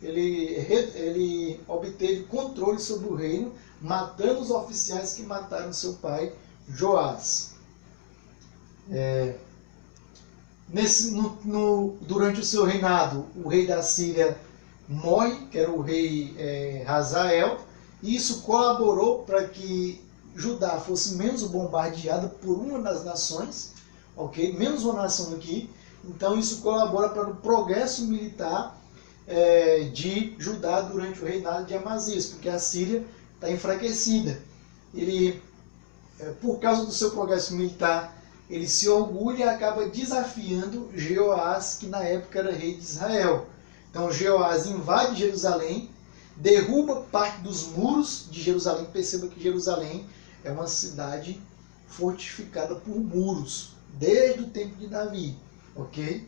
ele obteve controle sobre o reino, matando os oficiais que mataram seu pai, Joás. Durante o seu reinado, o rei da Síria morre, que era o rei Hazael, e isso colaborou para que Judá fosse menos bombardeada por uma das nações, ok? Menos uma nação aqui. Então isso colabora para o progresso militar de Judá durante o reinado de Amazias, porque a Síria está enfraquecida. Ele, por causa do seu progresso militar, ele se orgulha e acaba desafiando Jeoás, que na época era rei de Israel. Então Jeoás invade Jerusalém, derruba parte dos muros de Jerusalém. Perceba que Jerusalém é uma cidade fortificada por muros, desde o tempo de Davi, ok?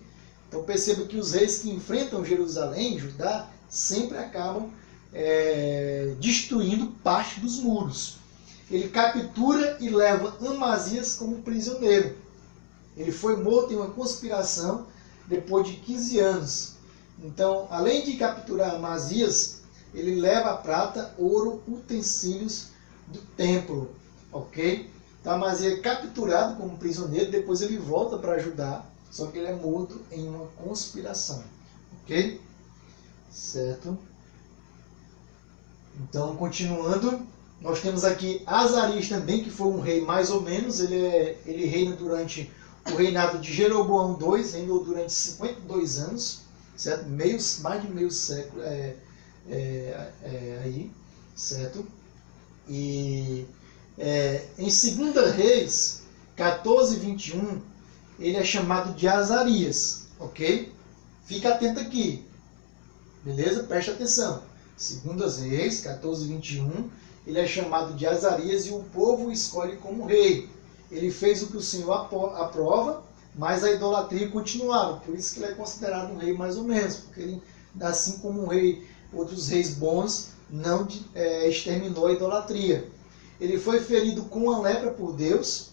Então perceba que os reis que enfrentam Jerusalém, Judá, sempre acabam destruindo parte dos muros. Ele captura e leva Amazias como prisioneiro. Ele foi morto em uma conspiração depois de 15 anos. Então, além de capturar Amazias, ele leva a prata, ouro, utensílios do templo, ok? Então, Amazias é capturado como prisioneiro, depois ele volta para Judá, só que ele é morto em uma conspiração, ok? Certo? Então, continuando, nós temos aqui Azarias também, que foi um rei mais ou menos, ele reina durante o reinado de Jeroboão II, reinou durante 52 anos, certo? Mais de meio século aí, certo? E em 2 Reis 14:21, ele é chamado de Azarias, ok? Fica atento aqui, beleza? Preste atenção. 2 Reis 14:21, ele é chamado de Azarias e o povo o escolhe como rei. Ele fez o que o Senhor aprova, mas a idolatria continuava. Por isso que ele é considerado um rei mais ou menos, porque ele, assim como um rei, outros reis bons, não exterminou a idolatria. Ele foi ferido com a lepra por Deus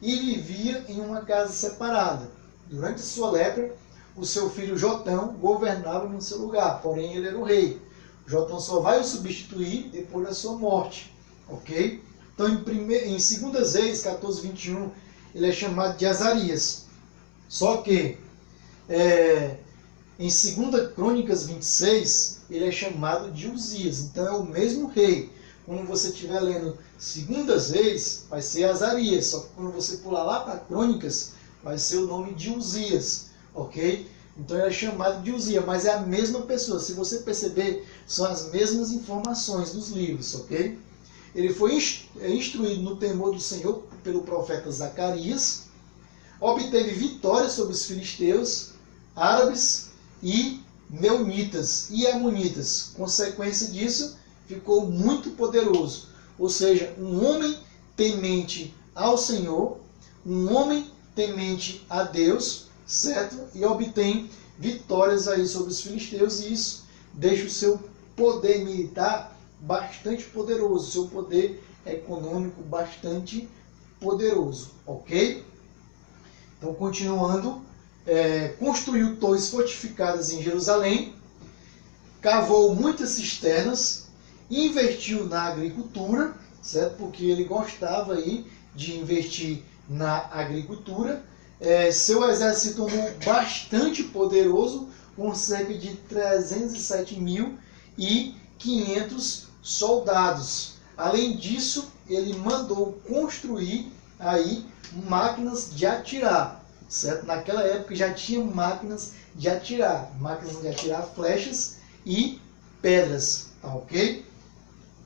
e vivia em uma casa separada. Durante sua lepra, o seu filho Jotão governava no seu lugar, porém ele era o rei. Jotão só vai o substituir depois da sua morte, ok? Então, em 2 Reis 14:21, ele é chamado de Azarias. Só que, em 2 Crônicas 26, ele é chamado de Uzias. Então, é o mesmo rei. Quando você estiver lendo 2 Reis, vai ser Azarias. Só que quando você pular lá para Crônicas, vai ser o nome de Uzias, ok? Então, ele é chamado de Uzias, mas é a mesma pessoa. Se você perceber, são as mesmas informações dos livros, ok? Ele foi instruído no temor do Senhor pelo profeta Zacarias, obteve vitória sobre os filisteus, árabes e meunitas e amonitas. Consequência disso, ficou muito poderoso. Ou seja, um homem temente ao Senhor, um homem temente a Deus, certo? E obtém vitórias aí sobre os filisteus, e isso deixa o seu poder militar bastante poderoso, seu poder econômico bastante poderoso, ok? Então, continuando, construiu torres fortificadas em Jerusalém, cavou muitas cisternas, investiu na agricultura, certo? Porque ele gostava aí de investir na agricultura. Seu exército se tornou bastante poderoso, com cerca de 307.500 soldados. Além disso, ele mandou construir aí máquinas de atirar, certo? Naquela época já tinha máquinas de atirar flechas e pedras, tá ok?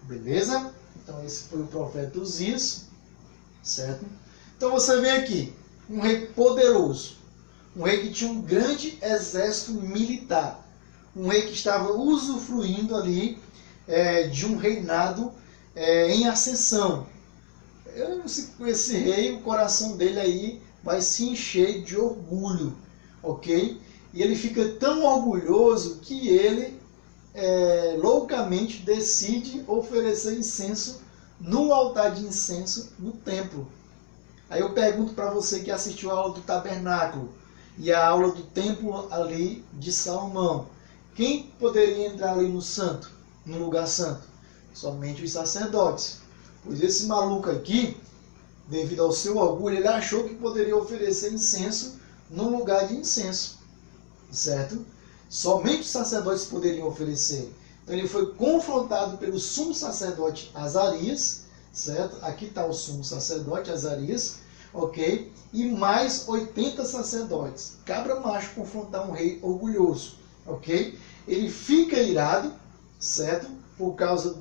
Beleza? Então esse foi o profeta Uzias, certo? Então você vê aqui, um rei poderoso, um rei que tinha um grande exército militar, um rei que estava usufruindo ali de um reinado em ascensão. Esse rei, o coração dele aí vai se encher de orgulho, ok? E ele fica tão orgulhoso que ele loucamente decide oferecer incenso no altar de incenso no templo. Aí eu pergunto para você que assistiu a aula do tabernáculo e a aula do templo ali de Salomão, quem poderia entrar ali no lugar santo? Somente os sacerdotes. Pois esse maluco aqui, devido ao seu orgulho, ele achou que poderia oferecer incenso no lugar de incenso, certo? Somente os sacerdotes poderiam oferecer. Então ele foi confrontado pelo sumo sacerdote Azarias, certo? Aqui está o sumo sacerdote Azarias, ok? E mais 80 sacerdotes. Cabra macho confrontar um rei orgulhoso. ok? Ele fica irado, certo? Por causa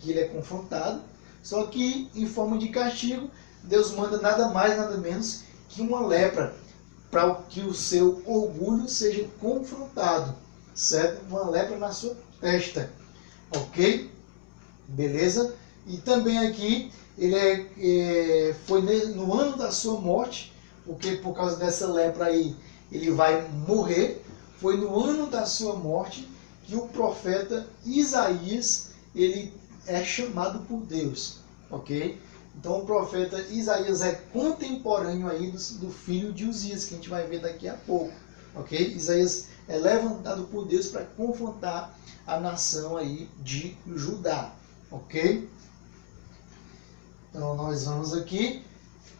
que ele é confrontado, só que em forma de castigo, Deus manda nada mais, nada menos que uma lepra, para que o seu orgulho seja confrontado, certo? Uma lepra na sua testa, ok? Beleza? E também aqui, ele foi no ano da sua morte, porque por causa dessa lepra aí, ele vai morrer. Foi no ano da sua morte que o profeta Isaías, ele é chamado por Deus, ok? Então o profeta Isaías é contemporâneo aí do filho de Uzias, que a gente vai ver daqui a pouco, ok? Isaías é levantado por Deus para confrontar a nação aí de Judá, ok? Então nós vamos aqui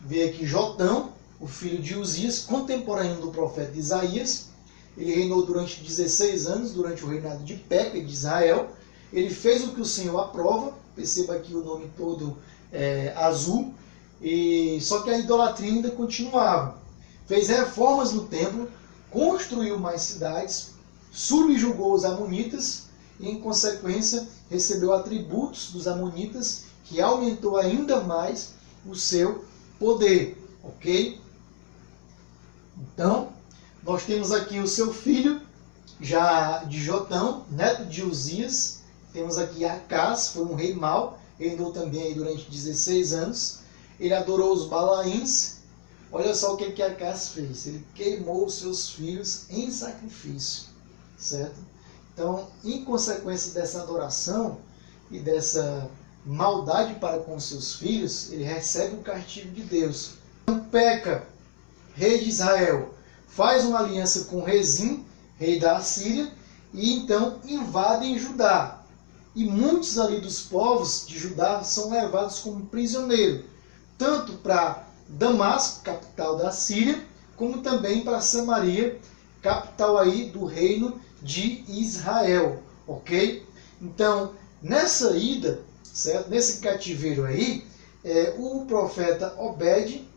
ver aqui Jotão, o filho de Uzias, contemporâneo do profeta Isaías. Ele reinou durante 16 anos, durante o reinado de Peca de Israel. Ele fez o que o Senhor aprova, perceba aqui o nome todo azul, só que a idolatria ainda continuava. Fez reformas no templo, construiu mais cidades, subjugou os amonitas e, em consequência, recebeu atributos dos amonitas, que aumentou ainda mais o seu poder, ok? Então, nós temos aqui o seu filho, já de Jotão, neto de Uzias. Temos aqui Acás, foi um rei mau, reinou também aí durante 16 anos. Ele adorou os Balaíns. Olha só o que Acás fez. Ele queimou os seus filhos em sacrifício, certo? Então, em consequência dessa adoração e dessa maldade para com os seus filhos, ele recebe o castigo de Deus. Então, Peca, rei de Israel, faz uma aliança com Rezim, rei da Assíria, e então invadem Judá. E muitos ali dos povos de Judá são levados como prisioneiro, tanto para Damasco, capital da Síria, como também para Samaria, capital aí do reino de Israel, ok? Então, nessa ida, certo? Nesse cativeiro aí, o profeta Obed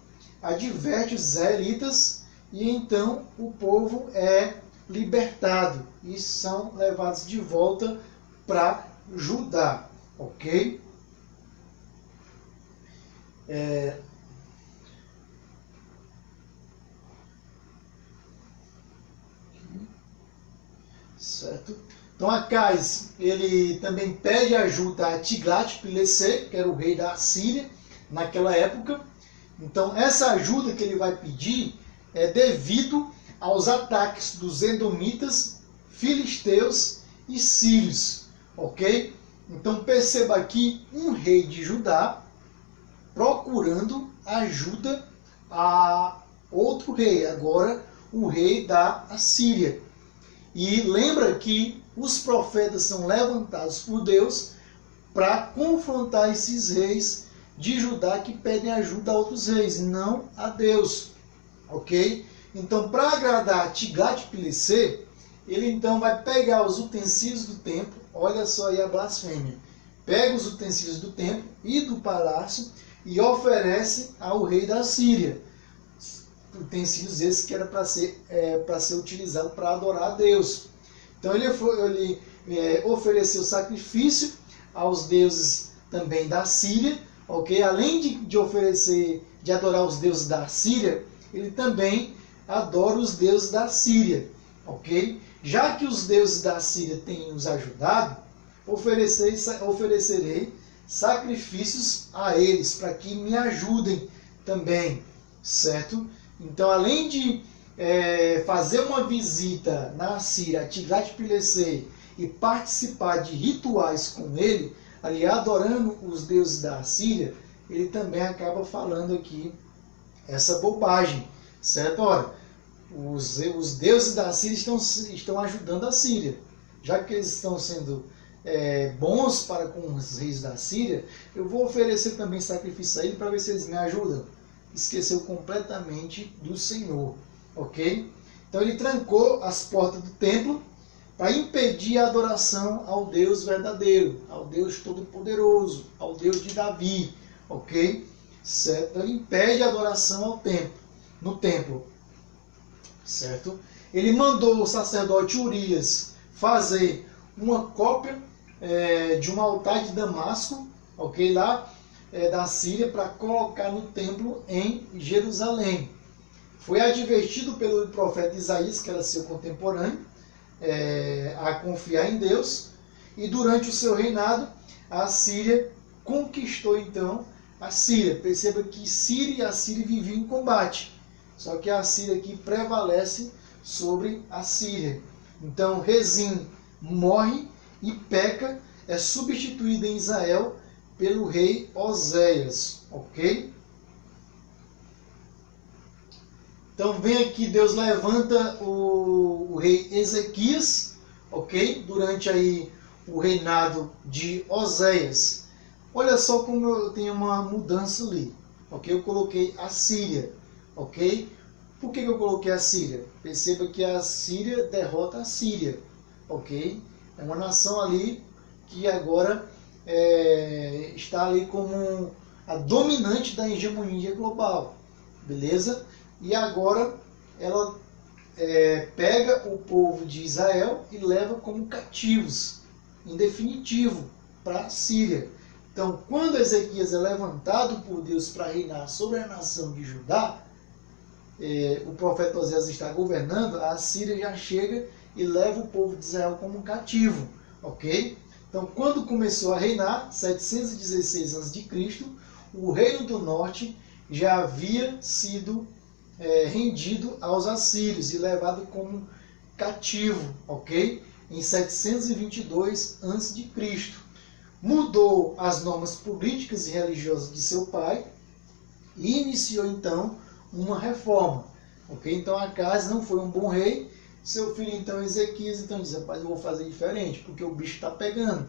adverte os israelitas e então o povo é libertado e são levados de volta para Judá, ok? Certo? Então Acais, ele também pede ajuda a Tiglat-Pileser, que era o rei da Assíria naquela época. Então essa ajuda que ele vai pedir é devido aos ataques dos edomitas, filisteus e sírios, ok? Então perceba aqui um rei de Judá procurando ajuda a outro rei, agora o rei da Assíria. E lembra que os profetas são levantados por Deus para confrontar esses reis de Judá que pedem ajuda a outros reis, não a Deus, ok? Então, para agradar Tiglat-Pileser, ele então vai pegar os utensílios do templo, olha só aí a blasfêmia, pega os utensílios do templo e do palácio e oferece ao rei da Síria. Utensílios esses que era para ser utilizado para adorar a Deus. Então ele ofereceu sacrifício aos deuses também da Síria, ok? Além de adorar os deuses da Síria, ele também adora os deuses da Síria, ok? Já que os deuses da Síria têm nos ajudado, oferecerei sacrifícios a eles, para que me ajudem também, certo? Então, além de fazer uma visita na Síria, a Tiglat-Pileser, e participar de rituais com ele, ali adorando os deuses da Síria, ele também acaba falando aqui essa bobagem, certo? Ora, os deuses da Síria estão ajudando a Síria. Já que eles estão sendo bons para com os reis da Síria, eu vou oferecer também sacrifício a ele para ver se eles me ajudam. Esqueceu completamente do Senhor, ok? Então ele trancou as portas do templo para impedir a adoração ao Deus verdadeiro, ao Deus todo-poderoso, ao Deus de Davi, ok? Certo? Ele impede a adoração no templo, certo? ele mandou o sacerdote Urias fazer uma cópia de um altar de Damasco, ok, lá da Síria, para colocar no templo em Jerusalém. Foi advertido pelo profeta Isaías, que era seu contemporâneo, a confiar em Deus, e durante o seu reinado, a Síria conquistou então a Síria. Perceba que Síria e a Síria viviam em combate, só que a Síria aqui prevalece sobre a Síria. Então Rezim morre e Peca é substituído em Israel pelo rei Oséias, ok? Então vem aqui, Deus levanta o rei Ezequias, ok? Durante aí o reinado de Oséias. Olha só como eu tenho uma mudança ali, ok? Eu coloquei a Síria, ok? Por que eu coloquei a Síria? Perceba que a Síria derrota a Síria, ok? É uma nação ali que agora está ali como a dominante da hegemonia global, beleza? E agora ela pega o povo de Israel e leva como cativos, em definitivo, para a Síria. Então, quando Ezequias é levantado por Deus para reinar sobre a nação de Judá, o profeta Oséias está governando, a Síria já chega e leva o povo de Israel como cativo, ok? Então, quando começou a reinar, 716 a.C., o reino do norte já havia sido rendido aos assírios e levado como cativo, ok? Em 722 a.C. Mudou as normas políticas e religiosas de seu pai e iniciou então uma reforma, ok? Então Acaz não foi um bom rei. Seu filho então Ezequias então diz: rapaz, eu vou fazer diferente, porque o bicho está pegando.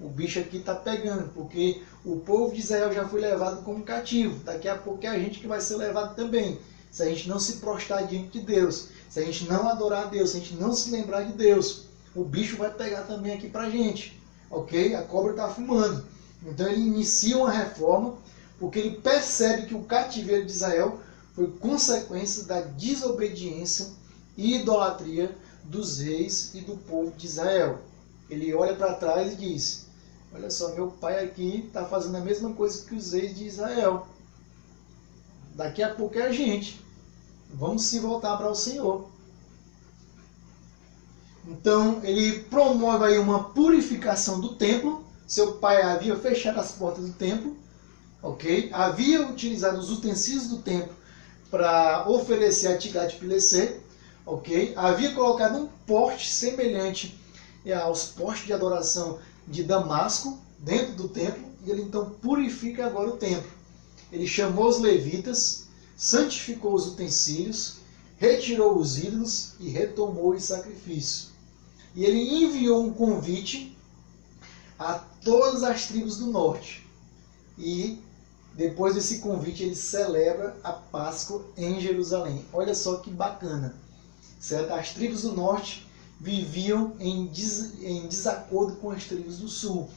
O bicho aqui está pegando, porque o povo de Israel já foi levado como cativo. Daqui a pouco é a gente que vai ser levado também. Se a gente não se prostrar diante de Deus, se a gente não adorar a Deus, se a gente não se lembrar de Deus, o bicho vai pegar também aqui pra gente, ok? A cobra está fumando. Então ele inicia uma reforma, porque ele percebe que o cativeiro de Israel foi consequência da desobediência e idolatria dos reis e do povo de Israel. Ele olha para trás e diz: olha só, meu pai aqui está fazendo a mesma coisa que os reis de Israel. Daqui a pouco é a gente. Vamos se voltar para o Senhor. Então ele promove aí uma purificação do templo. Seu pai havia fechado as portas do templo, ok? Havia utilizado os utensílios do templo para oferecer a Tiglat-Pileser, ok? Havia colocado um poste semelhante aos postes de adoração de Damasco dentro do templo, e ele então purifica agora o templo. Ele chamou os levitas, santificou os utensílios, retirou os ídolos e retomou os sacrifícios. E ele enviou um convite a todas as tribos do norte. E depois desse convite ele celebra a Páscoa em Jerusalém. Olha só que bacana, certo? As tribos do norte viviam em desacordo com as tribos do sul.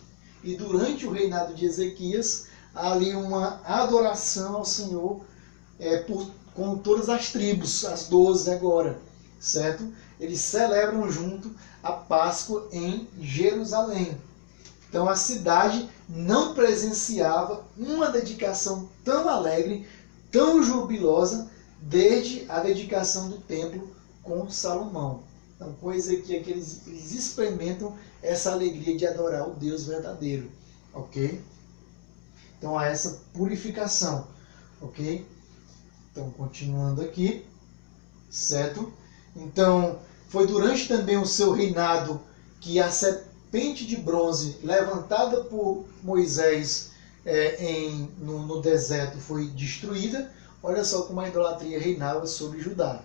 E durante o reinado de Ezequias, há ali uma adoração ao Senhor com todas as tribos, as 12 agora, certo? Eles celebram junto a Páscoa em Jerusalém. Então a cidade não presenciava uma dedicação tão alegre, tão jubilosa, desde a dedicação do templo com Salomão. Então, com Ezequias que eles experimentam essa alegria de adorar o Deus verdadeiro, ok? Então há essa purificação, ok? Então, continuando aqui, certo? Então, foi durante também o seu reinado que a serpente de bronze levantada por Moisés no deserto foi destruída. Olha só como a idolatria reinava sobre Judá.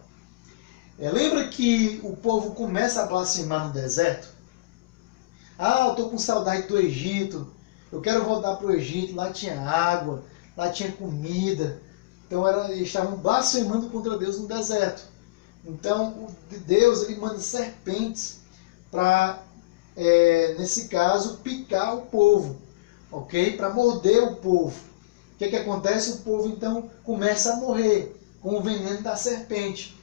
Lembra que o povo começa a blasfemar no deserto? Ah, eu estou com saudade do Egito, eu quero voltar para o Egito, lá tinha água, lá tinha comida. Então eles estavam blasfemando contra Deus no deserto. Então Deus ele manda serpentes para, nesse caso, picar o povo, ok? Para morder o povo. O que acontece? O povo então começa a morrer com o veneno da serpente.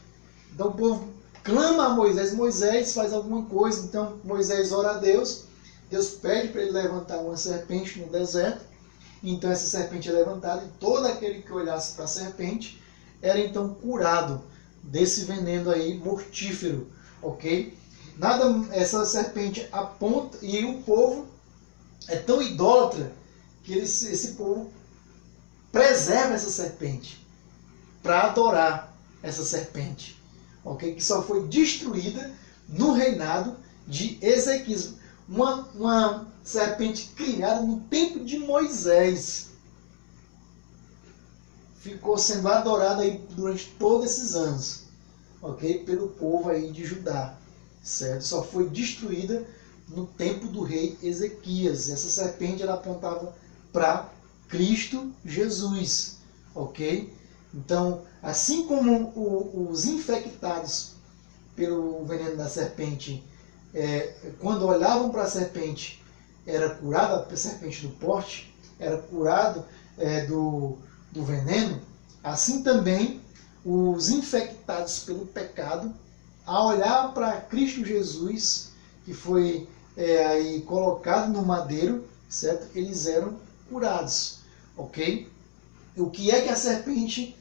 Então o povo clama a Moisés. Moisés faz alguma coisa, então Moisés ora a Deus. Deus pede para ele levantar uma serpente no deserto. Então essa serpente é levantada e todo aquele que olhasse para a serpente era então curado desse veneno aí mortífero, ok? Essa serpente aponta, e o povo é tão idólatra que esse povo preserva essa serpente para adorar essa serpente, ok? Que só foi destruída no reinado de Ezequias. Uma serpente criada no tempo de Moisés. Ficou sendo adorada aí durante todos esses anos, ok? Pelo povo aí de Judá, certo? Só foi destruída no tempo do rei Ezequias. Essa serpente ela apontava para Cristo Jesus, ok? Então, assim como os infectados pelo veneno da serpente, quando olhavam para a serpente, era curada, a serpente do porte, era curado do veneno, assim também os infectados pelo pecado, ao olhar para Cristo Jesus, que foi aí colocado no madeiro, certo? Eles eram curados, ok? O que é que a serpente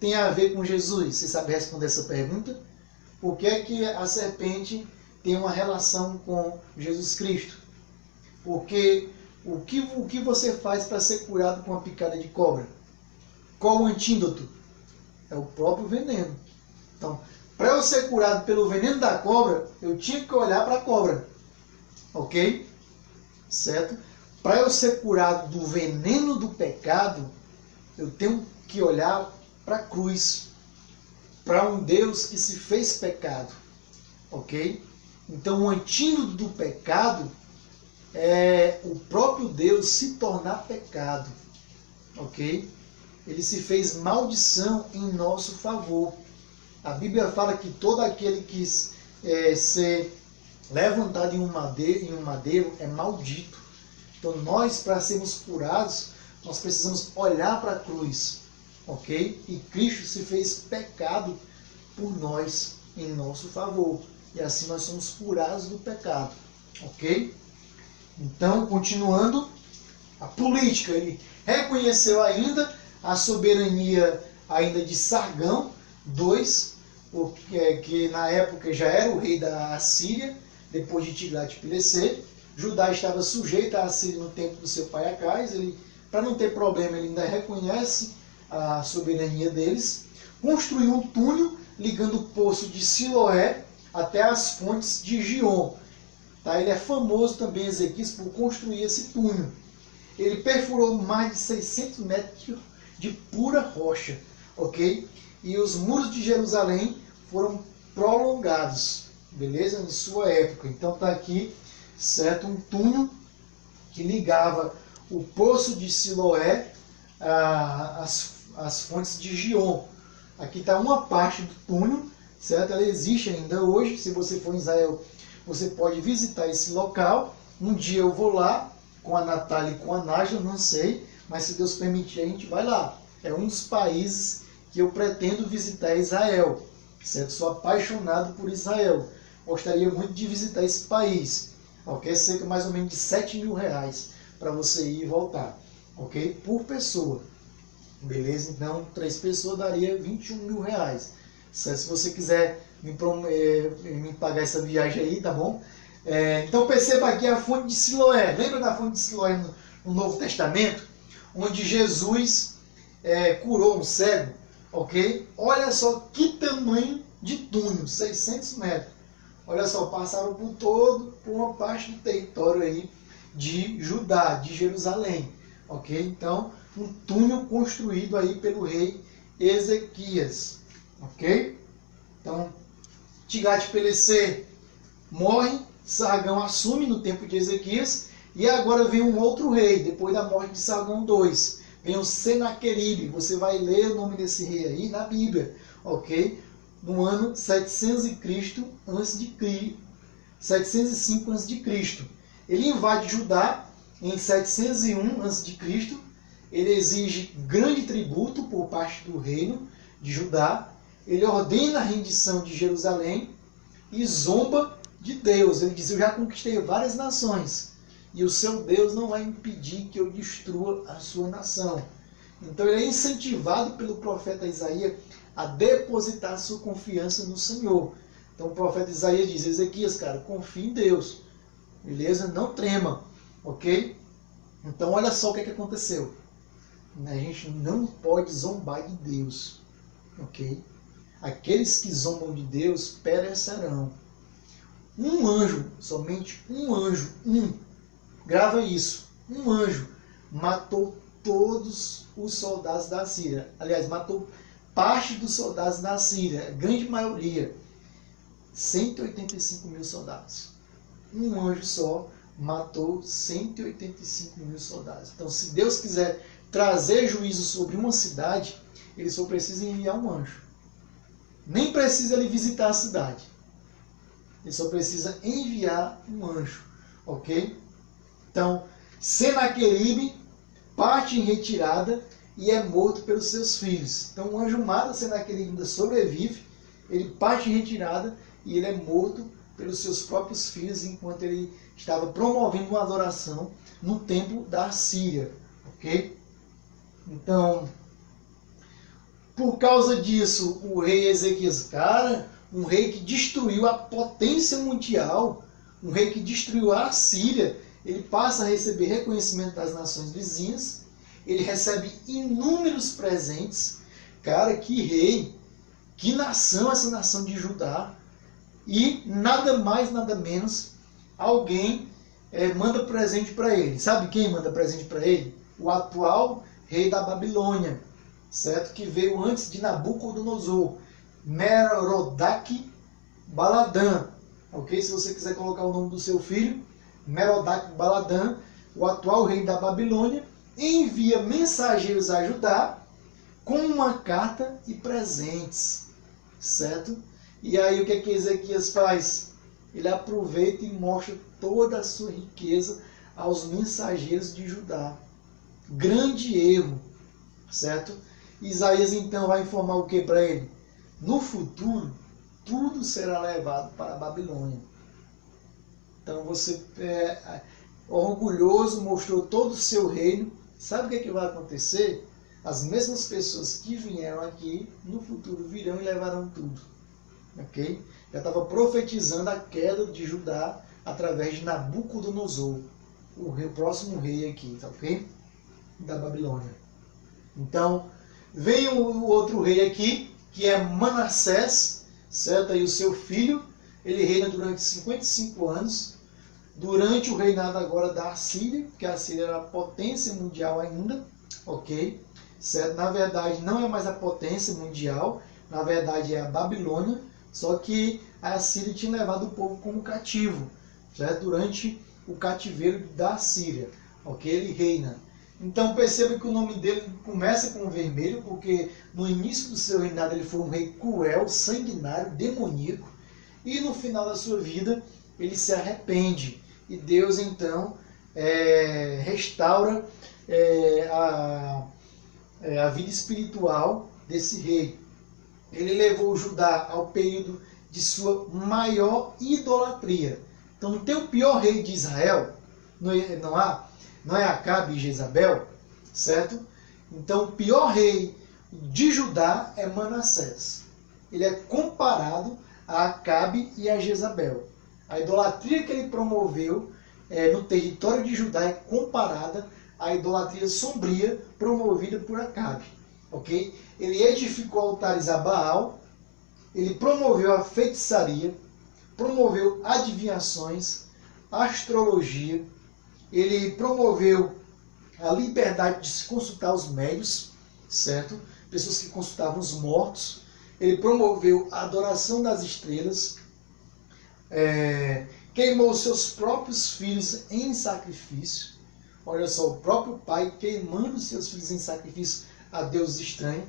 tem a ver com Jesus? Você sabe responder essa pergunta? Por que é que a serpente tem uma relação com Jesus Cristo? Porque o que você faz para ser curado com a picada de cobra? Qual o antídoto? É o próprio veneno. Então, para eu ser curado pelo veneno da cobra, eu tinha que olhar para a cobra. Ok? Certo? Para eu ser curado do veneno do pecado, eu tenho que olhar para a cruz. Para um Deus que se fez pecado. Ok? Então, o antídoto do pecado é o próprio Deus se tornar pecado. Ok? Ele se fez maldição em nosso favor. A Bíblia fala que todo aquele que ser levantado em um madeiro é maldito. Então nós, para sermos curados, nós precisamos olhar para a cruz, ok? E Cristo se fez pecado por nós, em nosso favor. E assim nós somos curados do pecado, ok? Então, continuando, a política. Ele reconheceu ainda a soberania ainda de Sargão II, que na época já era o rei da Assíria, depois de Tiglat-Pileser. Judá estava sujeito à Assíria no tempo do seu pai Acais. Ele, para não ter problema, ele ainda reconhece a soberania deles. Construiu um túnel ligando o poço de Siloé até as fontes de Gion. Tá? Ele é famoso também, Ezequias, por construir esse túnel. Ele perfurou mais de 600 metros de pura rocha, ok? E os muros de Jerusalém foram prolongados, beleza? Em sua época. Então está aqui, certo? Um túnel que ligava o poço de Siloé às fontes de Gion. Aqui está uma parte do túnel, certo? Ela existe ainda hoje. Se você for em Israel, você pode visitar esse local. Um dia eu vou lá com a Natália e com a Nájila, não sei, mas se Deus permitir a gente vai lá. É um dos países que eu pretendo visitar, Israel, certo? Sou apaixonado por Israel. Gostaria muito de visitar esse país, ok? Cerca mais ou menos de R$7.000 para você ir e voltar, ok? Por pessoa, beleza? Então, 3 pessoas daria R$21.000, certo? Se você quiser me pagar essa viagem aí, tá bom? Então perceba aqui a fonte de Siloé. Lembra da fonte de Siloé no Novo Testamento? Onde Jesus curou um cego, ok? Olha só que tamanho de túnel, 600 metros. Olha só, passaram por uma parte do território aí de Judá, de Jerusalém, ok? Então, um túnel construído aí pelo rei Ezequias, ok? Então, Tiglat-Pileser morre, Sargão assume no tempo de Ezequias, e agora vem um outro rei, depois da morte de Sargão II. Vem o Senaqueribe. Você vai ler o nome desse rei aí na Bíblia, ok? No ano 700 a.C., 705 a.C. Ele invade Judá em 701 a.C. Ele exige grande tributo por parte do reino de Judá. ele ordena a rendição de Jerusalém e zomba de Deus. Ele diz: eu já conquistei várias nações e o seu Deus não vai impedir que eu destrua a sua nação. Então ele é incentivado pelo profeta Isaías a depositar sua confiança no Senhor. Então o profeta Isaías diz: Ezequias, cara, confie em Deus, beleza? Não trema, ok? Então olha só o que aconteceu. A gente não pode zombar de Deus, ok? Aqueles que zombam de Deus perecerão. Um anjo, somente um anjo, grava isso, um anjo matou todos os soldados da Síria. Aliás, matou parte dos soldados da Síria, a grande maioria, 185 mil soldados. Um anjo só matou 185 mil soldados. Então, se Deus quiser trazer juízo sobre uma cidade, ele só precisa enviar um anjo. Nem precisa ele visitar a cidade. Ele só precisa enviar um anjo, ok? Então, Senaqueribe parte em retirada e é morto pelos seus filhos. Então, o anjo mata Senaqueribe, ainda sobrevive, ele parte em retirada e ele é morto pelos seus próprios filhos enquanto ele estava promovendo uma adoração no templo da Síria, ok? Então, por causa disso, o rei Ezequias, cara, um rei que destruiu a potência mundial, um rei que destruiu a Síria, ele passa a receber reconhecimento das nações vizinhas, ele recebe inúmeros presentes. Cara, que rei, que nação essa nação de Judá. E nada mais, nada menos, alguém manda presente para ele. Sabe quem manda presente para ele? O atual rei da Babilônia, certo? Que veio antes de Nabucodonosor, Merodach Baladã, ok? Se você quiser colocar o nome do seu filho, Merodach Baladã, o atual rei da Babilônia, envia mensageiros a Judá com uma carta e presentes, certo? E aí o que é que Ezequias faz? Ele aproveita e mostra toda a sua riqueza aos mensageiros de Judá. Grande erro, certo? Isaías então vai informar o que para ele? No futuro, tudo será levado para a Babilônia. Então você orgulhoso, mostrou todo o seu reino. Sabe o que é que vai acontecer? As mesmas pessoas que vieram aqui, no futuro virão e levarão tudo. Ok? Já estava profetizando a queda de Judá através de Nabucodonosor, o próximo rei aqui, tá ok? Da Babilônia. Então, vem o outro rei aqui, que é Manassés, certo? Aí o seu filho, ele reina durante 55 anos, durante o reinado agora da Síria, que a Síria era a potência mundial ainda, ok? Certo? Na verdade, não é mais a potência mundial, na verdade é a Babilônia, só que a Síria tinha levado o povo como cativo, certo? Durante o cativeiro da Síria, ok? Ele reina. Então perceba que o nome dele começa com vermelho, porque no início do seu reinado ele foi um rei cruel, sanguinário, demoníaco, e no final da sua vida ele se arrepende. E Deus então restaura a vida espiritual desse rei. Ele levou Judá ao período de sua maior idolatria. Então não tem o pior rei de Israel, não é Acabe e Jezabel, certo? Então o pior rei de Judá é Manassés. Ele é comparado a Acabe e a Jezabel. A idolatria que ele promoveu no território de Judá é comparada à idolatria sombria promovida por Acabe, ok? Ele edificou altares a Baal, ele promoveu a feitiçaria, promoveu adivinhações, astrologia, ele promoveu a liberdade de se consultar os médios, certo? Pessoas que consultavam os mortos. Ele promoveu a adoração das estrelas, queimou seus próprios filhos em sacrifício. Olha só, o próprio pai queimando seus filhos em sacrifício a Deus estranho.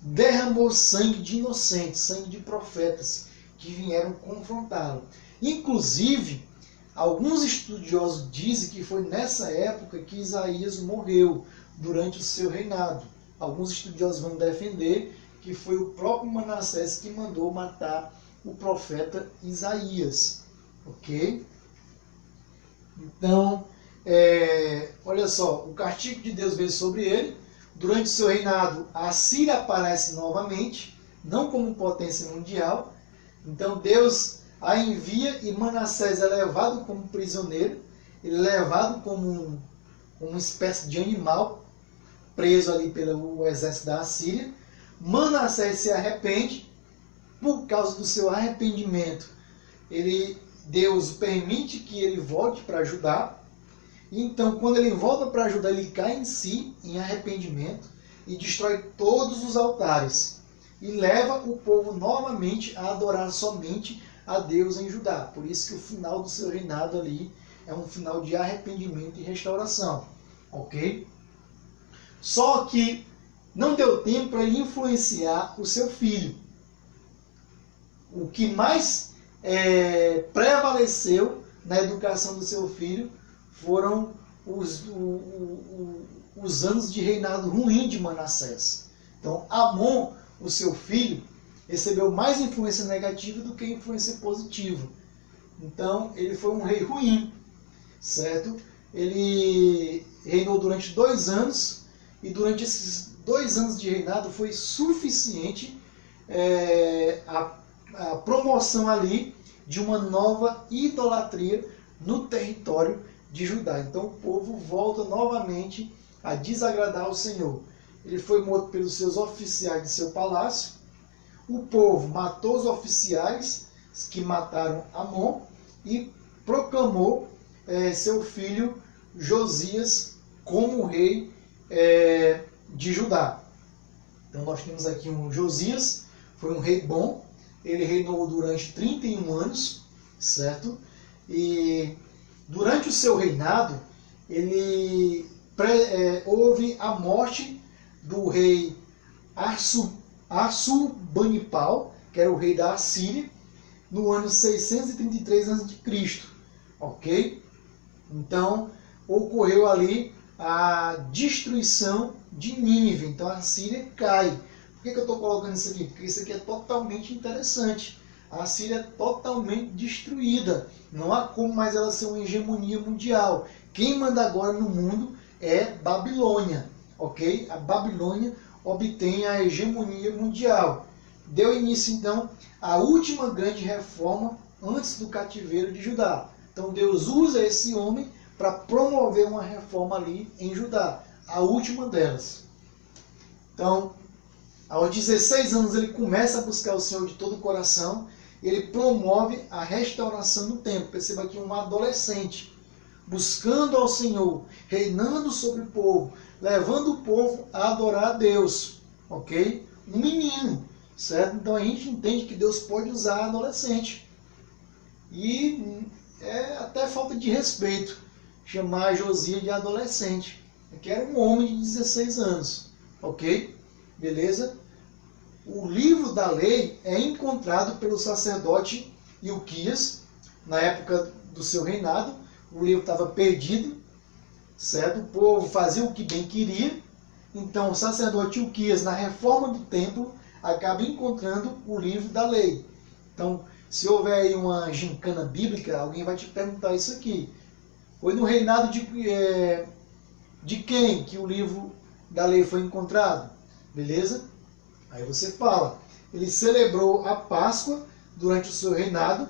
Derramou sangue de inocentes, sangue de profetas que vieram confrontá-lo. Inclusive, alguns estudiosos dizem que foi nessa época que Isaías morreu, durante o seu reinado. Alguns estudiosos vão defender que foi o próprio Manassés que mandou matar o profeta Isaías, ok? Então, olha só, o castigo de Deus veio sobre ele. Durante o seu reinado, a Síria aparece novamente, não como potência mundial. Então Deus a envia e Manassés é levado como prisioneiro, ele é levado como uma espécie de animal, preso ali pelo exército da Assíria. Manassés se arrepende. Por causa do seu arrependimento, Deus permite que ele volte para Judá. Então, quando ele volta para Judá, ele cai em si, em arrependimento, e destrói todos os altares. E leva o povo novamente a adorar somente a Deus em Judá. Por isso que o final do seu reinado ali é um final de arrependimento e restauração. Ok? Só que não deu tempo para ele influenciar o seu filho. O que mais prevaleceu na educação do seu filho foram os anos de reinado ruim de Manassés. Então, Amon, o seu filho, recebeu mais influência negativa do que influência positiva. Então, ele foi um rei ruim, certo? Ele reinou durante 2 anos, e durante esses 2 anos de reinado foi suficiente a promoção ali de uma nova idolatria no território de Judá. Então o povo volta novamente a desagradar o Senhor. Ele foi morto pelos seus oficiais de seu palácio. O povo matou os oficiais que mataram Amon e proclamou seu filho Josias como rei de Judá. Então nós temos aqui um Josias, foi um rei bom. Ele reinou durante 31 anos, certo? E durante o seu reinado, houve a morte do rei Assurbanipal, que era o rei da Assíria, no ano 633 a.C., ok? Então, ocorreu ali a destruição de Nínive. Então, a Assíria cai. Por que eu estou colocando isso aqui? Porque isso aqui é totalmente interessante. A Síria é totalmente destruída. Não há como mais ela ser uma hegemonia mundial. Quem manda agora no mundo é Babilônia. Ok? A Babilônia obtém a hegemonia mundial. Deu início, então, à última grande reforma antes do cativeiro de Judá. Então, Deus usa esse homem para promover uma reforma ali em Judá. A última delas. Então, aos 16 anos ele começa a buscar o Senhor de todo o coração. Ele promove a restauração do templo. Perceba aqui um adolescente buscando ao Senhor, reinando sobre o povo, levando o povo a adorar a Deus. Ok? Um menino, certo? Então a gente entende que Deus pode usar adolescente. E é até falta de respeito chamar Josias de adolescente. Que era um homem de 16 anos. Ok? Beleza? O livro da lei é encontrado pelo sacerdote Ilquias, na época do seu reinado. O livro estava perdido, certo? O povo fazia o que bem queria. Então o sacerdote Ilquias, na reforma do templo, acaba encontrando o livro da lei. Então, se houver aí uma gincana bíblica, alguém vai te perguntar isso aqui. Foi no reinado de quem que o livro da lei foi encontrado? Beleza? Aí você fala, ele celebrou a Páscoa durante o seu reinado,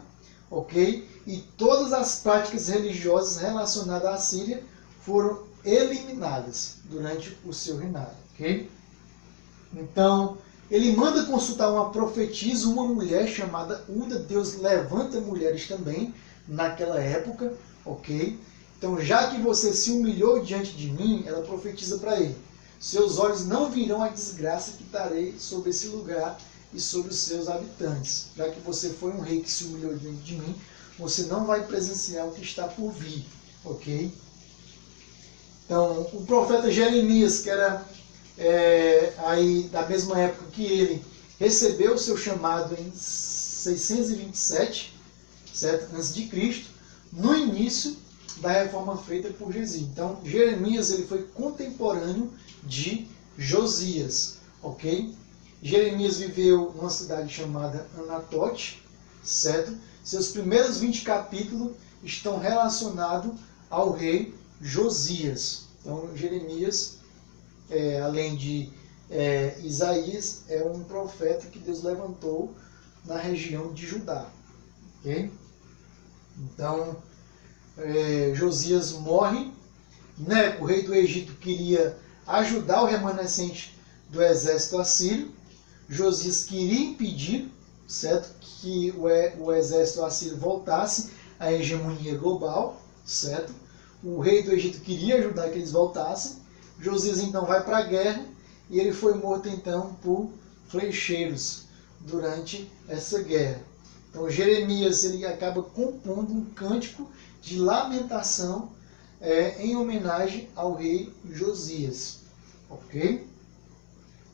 ok? E todas as práticas religiosas relacionadas à Síria foram eliminadas durante o seu reinado, ok? Então, ele manda consultar uma profetisa, uma mulher chamada Uda. Deus levanta mulheres também naquela época, ok? Então, já que você se humilhou diante de mim, ela profetiza para ele. Seus olhos não virão a desgraça que darei sobre esse lugar e sobre os seus habitantes. Já que você foi um rei que se humilhou diante de mim, você não vai presenciar o que está por vir, ok? Então, o profeta Jeremias, que era aí da mesma época que ele, recebeu o seu chamado em 627, certo? Antes de Cristo, no início da reforma feita por Josias. Então, Jeremias ele foi contemporâneo de Josias, ok? Jeremias viveu numa cidade chamada Anatote, certo? Seus primeiros 20 capítulos estão relacionados ao rei Josias. Então, Jeremias, além de Isaías, é um profeta que Deus levantou na região de Judá. Okay? Então, Josias morre. Neco, o rei do Egito, queria ajudar o remanescente do exército assírio. Josias queria impedir, certo, que o exército assírio voltasse à hegemonia global, certo? O rei do Egito queria ajudar que eles voltassem. Josias então vai para a guerra e ele foi morto então por flecheiros durante essa guerra. Então Jeremias ele acaba compondo um cântico de lamentação em homenagem ao rei Josias. Ok?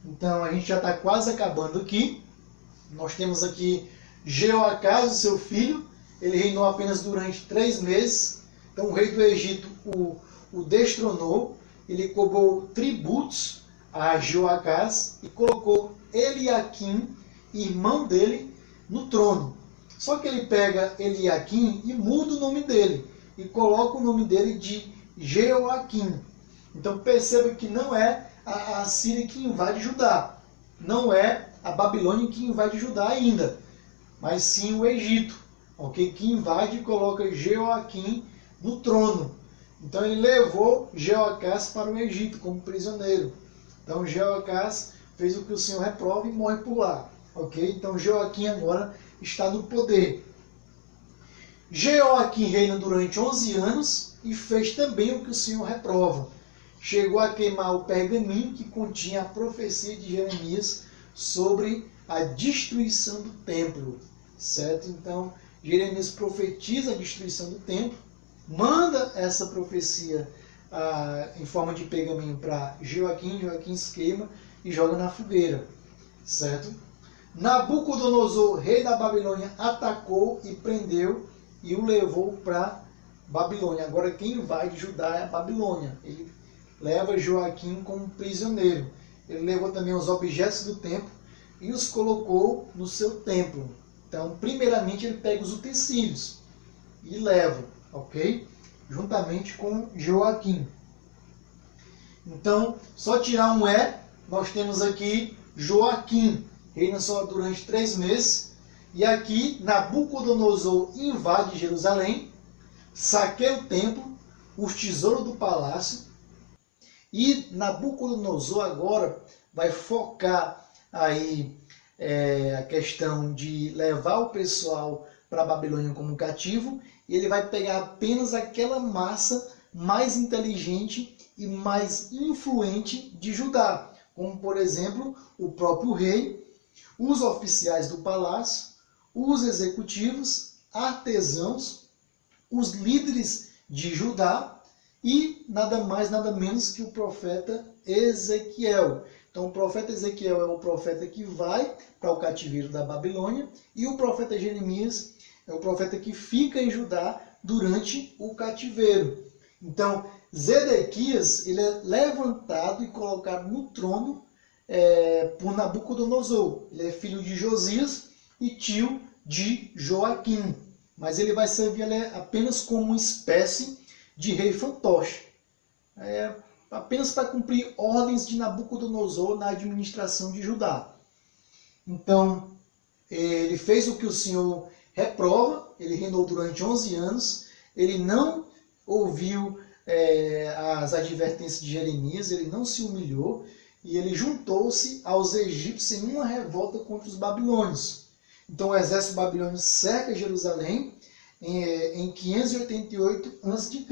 Então a gente já está quase acabando aqui. Nós temos aqui Jeoacás, o seu filho. Ele reinou apenas durante 3 meses. Então o rei do Egito o destronou. Ele cobrou tributos a Jeoacás e colocou Eliaquim, irmão dele, no trono. Só que ele pega Eliaquim e muda o nome dele e coloca o nome dele de Jeoaquim. Então perceba que não é a Síria que invade Judá, não é a Babilônia que invade Judá ainda, mas sim o Egito, okay? Que invade e coloca Jeoaquim no trono. Então ele levou Jeoacás para o Egito como prisioneiro. Então Jeoacás fez o que o Senhor reprova e morre por lá. Okay? Então Jeoaquim agora está no poder. Jeoaquim reina durante 11 anos e fez também o que o Senhor reprova. Chegou a queimar o pergaminho que continha a profecia de Jeremias sobre a destruição do templo. Certo? Então Jeremias profetiza a destruição do templo, manda essa profecia em forma de pergaminho para Jeoaquim. Jeoaquim se queima e joga na fogueira. Certo? Nabucodonosor, rei da Babilônia, atacou e prendeu e o levou para Babilônia. Agora quem invade Judá é a Babilônia. Ele leva Joaquim como prisioneiro. Ele levou também os objetos do templo e os colocou no seu templo. Então, primeiramente, ele pega os utensílios e leva, ok? Juntamente com Joaquim. Então, só tirar um nós temos aqui Joaquim. Reina só durante 3 meses. E aqui Nabucodonosor invade Jerusalém, saqueia o templo, os tesouros do palácio. E Nabucodonosor agora vai focar aí a questão de levar o pessoal para a Babilônia como cativo. E ele vai pegar apenas aquela massa mais inteligente e mais influente de Judá, como por exemplo o próprio rei, os oficiais do palácio, os executivos, artesãos, os líderes de Judá e nada mais, nada menos que o profeta Ezequiel. Então o profeta Ezequiel é o profeta que vai para o cativeiro da Babilônia e o profeta Jeremias é o profeta que fica em Judá durante o cativeiro. Então Zedequias ele é levantado e colocado no trono por Nabucodonosor. Ele é filho de Josias e tio de Joaquim. Mas ele vai servir apenas como uma espécie de rei fantoche. Apenas para cumprir ordens de Nabucodonosor na administração de Judá. Então, ele fez o que o Senhor reprova. Ele reinou durante 11 anos. Ele não ouviu as advertências de Jeremias. Ele não se humilhou. E ele juntou-se aos egípcios em uma revolta contra os babilônios. Então o exército babilônio cerca Jerusalém em 588 a.C.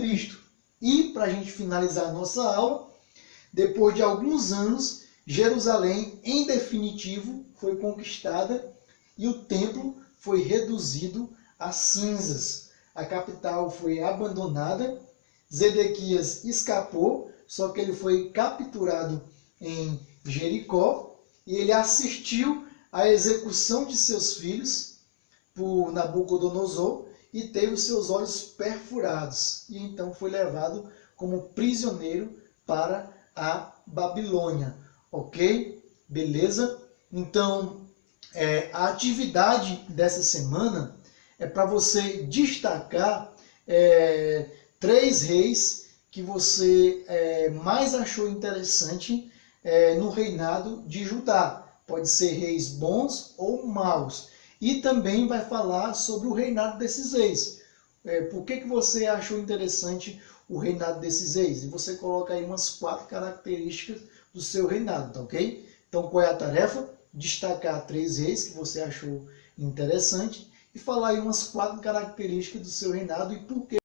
E, para a gente finalizar a nossa aula, depois de alguns anos, Jerusalém, em definitivo, foi conquistada e o templo foi reduzido a cinzas. A capital foi abandonada, Zedequias escapou, só que ele foi capturado em Jericó e ele assistiu à execução de seus filhos por Nabucodonosor e teve os seus olhos perfurados e então foi levado como prisioneiro para a Babilônia, ok? Beleza? Então, a atividade dessa semana é para você destacar 3 reis que você mais achou interessante no reinado de Judá. Pode ser reis bons ou maus. E também vai falar sobre o reinado desses reis. Por que você achou interessante o reinado desses reis? E você coloca aí umas 4 características do seu reinado, tá ok? Então, qual é a tarefa? Destacar 3 reis que você achou interessante e falar aí umas 4 características do seu reinado e por que